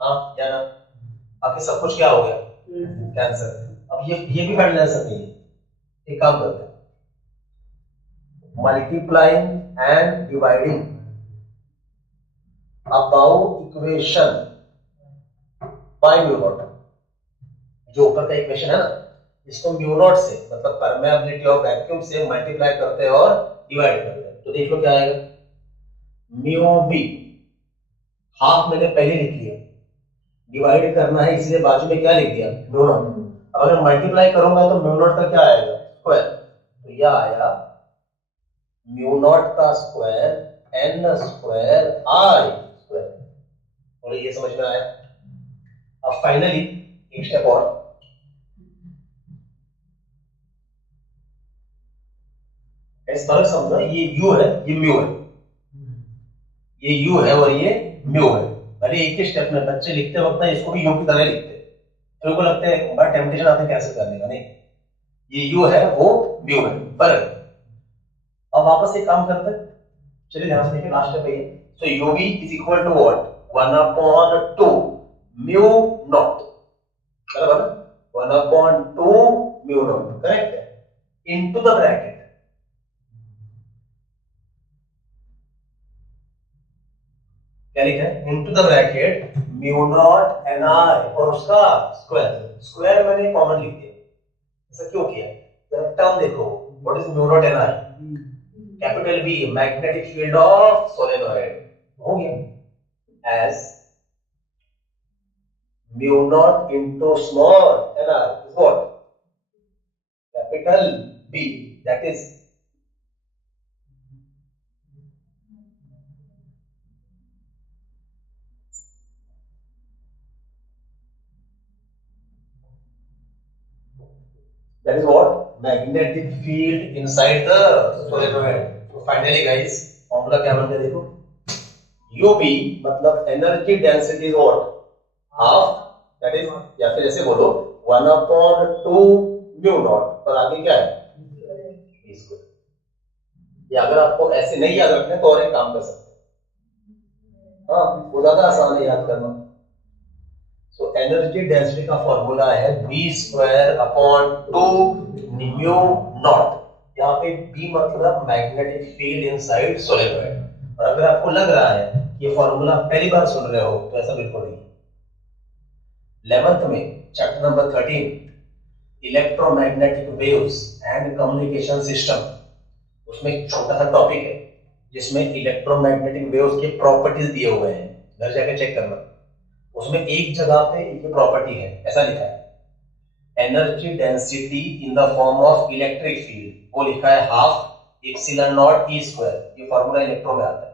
हाँ या ना, आपके सब कुछ क्या हो गया, कैंसल। अब ये भी फाइनल आंसर नहीं है, एक काम करते हैं, multiplying and dividing about equation by mu naught. जो ऊपर का इक्वेशन है ना, इसको म्यू नॉट से मतलब परमेबिलिटी ऑफ वैक्यूम से मल्टीप्लाई करते हैं और डिवाइड करते हैं, तो देख लो क्या आएगा, म्यू बी, हाफ मैंने पहले लिख लिया, डिवाइड करना है इसलिए बाजू में क्या लिख दिया, म्यू नॉट। अब अगर मल्टीप्लाई करूंगा तो म्यू नॉट का क्या आएगा, स्क्वायर, तो यह आया म्यू नॉट का स्क्वायर एन स्क्वायर आई स्क्वायर। और ये समझ में आया। अब फाइनली एक स्टेप और, इस फर्क समझो, ये यू है ये म्यू है, ये यू है और ये म्यू है। भले एक ही स्टेप में बच्चे लिखते वक्त ना इसको भी यू की तरह लिखते हैं, तो उनको लगता है बड़ा टेम्पटेशन आता है कैसे करने का, नहीं, ये यू है वो म्यू है, फर्क। अब वापस एक काम करते हैं, चलिए ध्यान से देखिए, लास्ट स्टेप है ये। So U B is equal to what, 1/2 mu naught, बराबर, 1/2 म्यू नॉट, करेक्ट है, इनटू द ब्रैकेट, क्या लिखा है, into the bracket mu not N I और उसका स्क्वायर। स्क्वायर मैंने कॉमन लिख दिया, ऐसा क्यों किया, जरा टर्म देखो, what is mu not N I, capital B magnetic field of solenoid, हो गया, as mu not into small N I is what, capital B, that is what magnetic field inside the solenoid. So finally guys, formula क्या बन गया देखो, UB मतलब energy density is what, half, that is, या फिर ऐसे बोलो 1/2 mu not, और आगे क्या है, v स्क्वायर। या अगर आपको ऐसे नहीं याद रखना है तो और एक काम कर सकते हैं, हाँ वो ज्यादा आसान है याद करना। तो एनर्जी डेंसिटी का फॉर्मूला है v²/2 म्यू नॉट। यहाँ पे b मतलब मैग्नेटिक फील्ड इनसाइड सोलेनोइड। और अगर आपको लग रहा है कि ये फॉर्मूला पहली बार सुन रहे हो तो ऐसा बिल्कुल नहीं। 11th में chapter number 13 electromagnetic waves and communication system, उसमें एक छोटा सा टॉपिक है जिसमें इलेक्ट्रोमैग्नेटिक वेव्स के प्रॉपर्टीज दिए हुए हैं, घर जाके चेक करना। उसमें एक जगह पे एक प्रॉपर्टी है, ऐसा लिखा है energy density in the form of electric field, वो लिखा है half epsilon not E square, ये फॉर्मूला इलेक्ट्रो में आता है।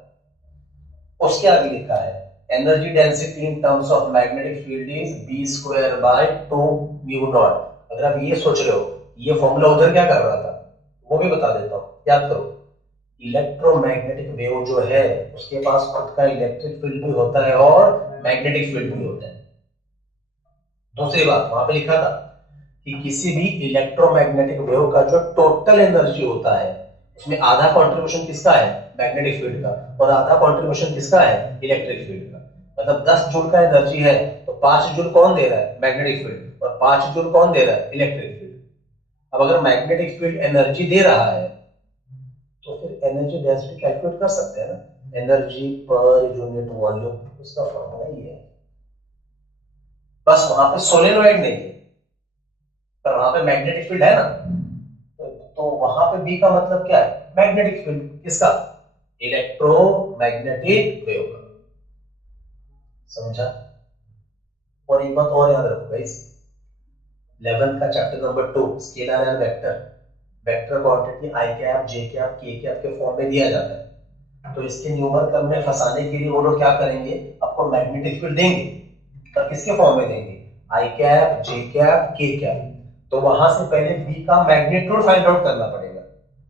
उसके आगे लिखा है energy density in terms of magnetic field is b²/2 mu naught. अगर आप ये सोच रहे हो ये फॉर्मूला उधर क्या कर रहा था, वो भी बता देता हूँ, याद करो। इलेक्ट्रोमैग्नेटिक वेव जो है उसके पास खुद का इलेक्ट्रिक फील्ड भी होता है और मैग्नेटिक फील्ड भी होता है। दूसरी बात वहां पे लिखा था कि किसी भी इलेक्ट्रोमैग्नेटिक वेव का जो टोटल एनर्जी होता है उसमें आधा कंट्रीब्यूशन किसका है, मैग्नेटिक फील्ड का, और आधा कंट्रीब्यूशन किसका है, इलेक्ट्रिक फील्ड का। मतलब 10 जूल का एनर्जी है तो 5 जूल कौन दे रहा है, मैग्नेटिक फील्ड, और 5 जूल कौन दे रहा है, इलेक्ट्रिक फील्ड। अब अगर मैग्नेटिक फील्ड एनर्जी दे रहा है तो फिर एनर्जी डेंसिटी कैलकुलेट कर सकते हैं ना, एनर्जी पर यूनिट वॉल्यूम, उसका फॉर्मूला ये है। बस वहां पे सोलेनोइड नहीं है पर वहां पे मैग्नेटिक फील्ड है ना, तो वहां पे बी का मतलब क्या है, मैग्नेटिक फील्ड, किसका, इलेक्ट्रोमैग्नेटिक वेव का। समझा। और एक बात और याद रखो गाइस, 11th का chapter number 2 scalar and vector, vector quantity I cap J cap के कैप के फॉर्म में दिया जाता है, तो इसके न्यूमेरिकल में फंसाने के लिए वो लोग क्या करेंगे, आपको मैग्नेटिक फील्ड देंगे पर किसके फॉर्म में देंगे, आई कैप जे कैप के कैप। तो वहां से पहले बी का मैग्नीट्यूड फाइंड आउट करना पड़ेगा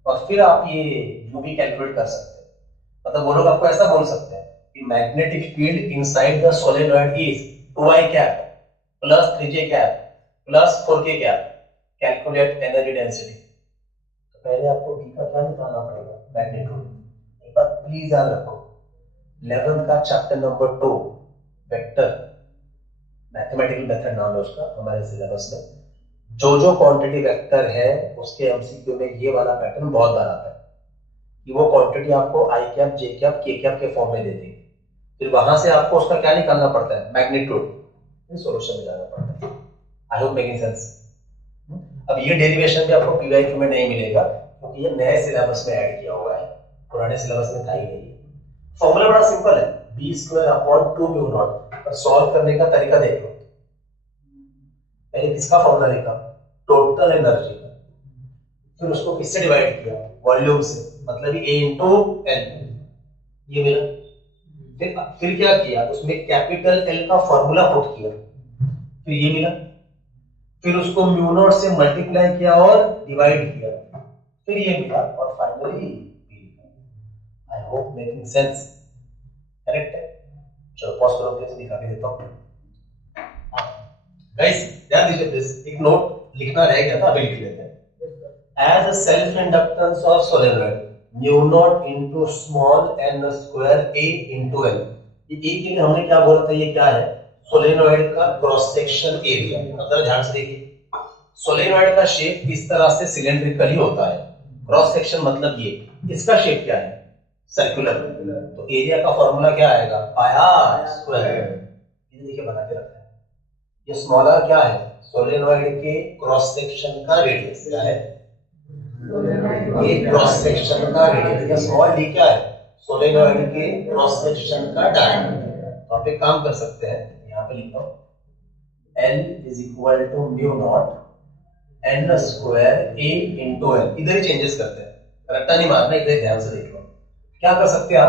और फिर आप ये यू बी कैलकुलेट कर सकते हैं। मतलब वो लोग आपको ऐसा बोल सकते हैं कि magnetic field inside the solenoid is 2i cap plus 3j cap plus 4k cap, calculate energy density. तो पहले आपको बी का क्या निकालना पड़ेगा, मैग्नीट्यूड। एक बात प्लीज याद रखो, 11th का chapter number 2 vector mathematical method नाम है उसका हमारे सिलेबस में, जो क्वांटिटी वेक्टर है उसके एमसीक्यू में ये वाला पैटर्न बहुत बार आता है कि वो क्वांटिटी आपको आई कैप जे कैप के कैप के फॉर्म में दे देगी, फिर वहां से आपको उसका क्या निकालना पड़ता है, मैग्नीट्यूड, फिर सॉल्यूशन में जाना पड़ता है। I hope making sense. अब ये डेरिवेशन भी आपको पीवाईक्यू में नहीं मिलेगा क्योंकि ये नए सिलेबस में ऐड किया हुआ है, पुराने सिलेबस में था ही नहीं। फॉर्मूला बड़ा सिंपल है, B square upon 2 mu nought. पर सॉल्व करने का तरीका देख लो, पहले किसका फॉर्मूला लिखा, टोटल एनर्जी का, फिर उसको किससे डिवाइड किया, वॉल्यूम से, मतलब ए इंटू एल, ये मिला। फिर क्या किया, उसमें कैपिटल एल का फॉर्मूला पुट किया, फिर ये मिला। फिर उसको म्यू नॉट से मल्टीप्लाई किया और डिवाइड किया, फिर ये मिला, और finally I hope making sense, correct है। चलो पॉज करो, प्लीज दिखा के देता हूं। गाइस ध्यान दीजिए प्लीज, एक नोट लिखना रह गया था, अभी लिख लेते हैं। As a self inductance of solenoid mu not into small N square A into L. ये ए के लिए हमने क्या बोला था, ये क्या है, सोलेनॉइड का क्रॉस सेक्शन एरिया। मतलब ध्यान से देखिए, सोलेनॉइड का शेप इस तरह से सिलेंड्रिकली होता है, क्रॉस सेक्शन मतलब ये, इसका शेप क्या है, सर्कुलर। तो एरिया का फॉर्मूला क्या आएगा, पाई आर स्क्वायर। ये देखिए बना के रखा है, ये स्मॉल आर क्या है, सोलेनॉइड के क्रॉस सेक्शन का रेडियस क्या है, ये क्रॉस सेक्शन का रेडियस। या स्मॉल डी क्या है, सोलेनॉइड के क्रॉस सेक्शन का डायमीटर। तो आप एक काम कर सकते हैं, यहाँ पे लिखो L is equal to mu not N square A into L. इधर ही चेंजेस करते हैं, रट्टा नहीं मारना, इधर ध्यान से देख लो। क्या कर सकते हैं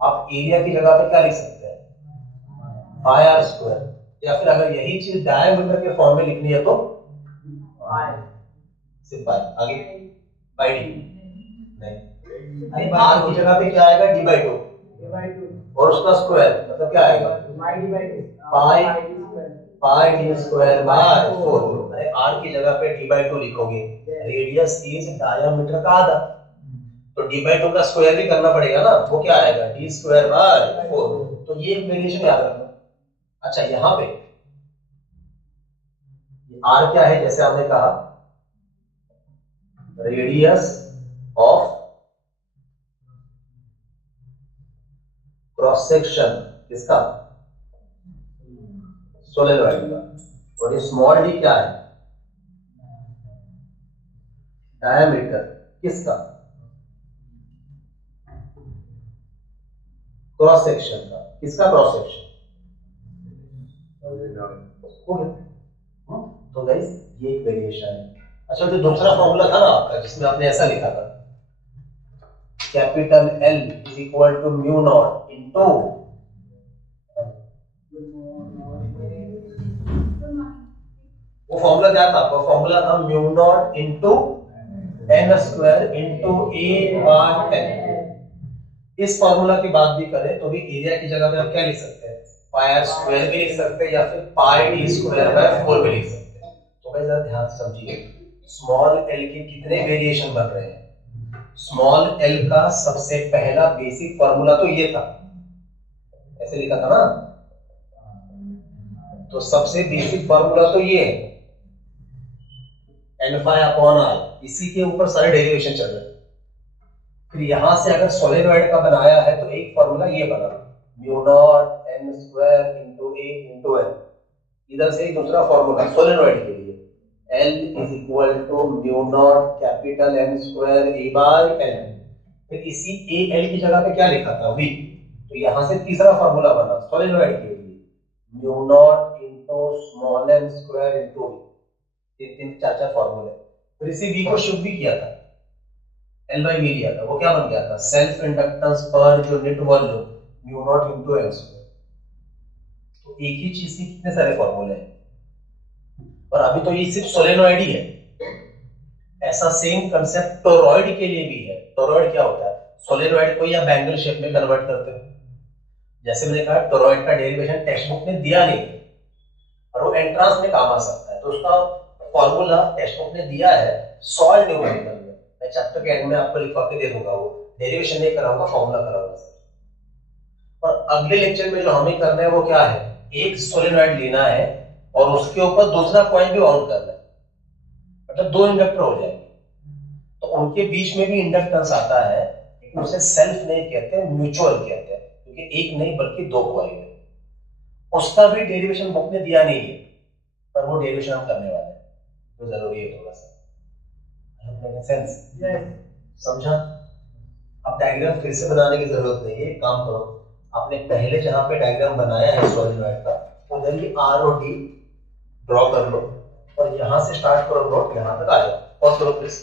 आप एरिया की जगह पे क्या लिख सकते हैं, पाई आर स्क्वायर, या फिर अगर यही चीज डायमीटर के फॉर्म में लिखनी है तो सिर्फ पाई, आगे बाई डी नहीं, आर की जगह पे क्या आएगा, डी बाई टू, और उसका स्क्वायर मतलब क्या आएगा, पाई डी स्क्वायर बाय 4। अरे आर की जगह पे डी बाई टू लिखोगे, रेडियस इज डायमीटर का आधा, तो डी बाई टू का स्क्वायर भी करना पड़ेगा ना, वो क्या आएगा, डी स्क्वायर बाय 4। तो ये एक वेरिएशन याद रखना। अच्छा यहाँ पे आर क्या है, जैसे हमने कहा रेडियस ऑफ क्रॉस सेक्शन किसका, सोलेनॉइड का, और ये स्मॉल डी क्या है, डायमीटर किसका, क्रॉस सेक्शन का, किसका क्रॉस सेक्शन, हो गया। तो गाइस ये एक वेरिएशन है। अच्छा जो दूसरा फॉर्मूला था ना आपका, जिसमें आपने ऐसा लिखा था, capital L is equal to mu not into, वो फॉर्मूला क्या था, वो फॉर्मूला था mu not into N square into A bar N. इस फॉर्मूला की बात भी करें तो भी एरिया की जगह पे आप क्या लिख सकते हैं, पाई आर स्क्वायर भी लिख सकते हैं, या फिर पाई डी स्क्वायर बाय 4 भी लिख सकते हैं। तो भाई जरा ध्यान से समझिए, स्मॉल एल के कितने वेरिएशन बन रहे हैं। स्मॉल एल का सबसे पहला बेसिक फॉर्मूला तो ये था, ऐसे लिखा था ना, तो सबसे बेसिक फॉर्मूला तो ये है एन फाई अपॉन आर, इसी के ऊपर सारे डेरिवेशन चल रहे हैं। फिर यहां से अगर सोलेनॉइड का बनाया है तो एक फॉर्मूला ये बना, mu not N square into A into L. इधर से एक दूसरा फॉर्मूला सोलेनॉइड के लिए, L is equal to mu nought capital N square A by L. फिर इसी ए एल की जगह पे क्या लिखा था, V। तो यहां से तीसरा फॉर्मूला बना सोलेनॉइड के लिए, mu naught into small n square into V। तीन चार चार फॉर्मूले। फिर इसी V को शिफ्ट भी किया था, L बाय V लिया था, वो क्या बन गया था, self inductance per unit volume mu naught into N square. तो एक ही चीज के कितने सारे फॉर्मूले हैं। और अभी तो ये सिर्फ सोलेनोइड ही है। ऐसा सेम कंसेप्ट टोरॉइड के लिए भी है। टोरॉइड क्या होता है? सोलेनोइड को या बैंगल शेप में कन्वर्ट करते हो। जैसे मैंने कहा टोरॉइड का डेरिवेशन टेक्स्ट बुक में दिया नहीं और वो एंट्रांस में काम आ सकता है, तो उसका फॉर्मूला टेक्स्ट बुक ने दिया है सॉल्व न्यूमेरिकल में। मैं चैप्टर के एंड में आपको लिखवा के दे दूंगा, वो डेरिवेशन नहीं कराऊंगा, फॉर्मूला कराऊंगा। और अगले लेक्चर में जो हमें करना है वो क्या है, एक सोलेनोइड लेना है और उसके ऊपर दूसरा कॉइल भी ऑन करना है, मतलब दो इंडक्टर हो जाएंगे। तो उनके बीच में भी इंडक्टेंस आता है, लेकिन उसे सेल्फ नहीं कहते, म्यूचुअल कहते हैं, क्योंकि एक नहीं बल्कि दो कॉइल है। उसका भी डेरिवेशन बुक ने दिया नहीं है, पर वो डेरिवेशन हम करने वाले हैं, तो जरूरी है थोड़ा सा सेंस। समझा? अब डायग्राम फिर से बनाने की जरूरत नहीं है, काम करो, आपने पहले जहां पे डायग्राम बनाया है सोलेनोइड का उधर ही आर और डी ड्रॉ कर लो और यहां से स्टार्ट करो, ड्रॉ यहां तक आ जाओ। और करो प्लीज।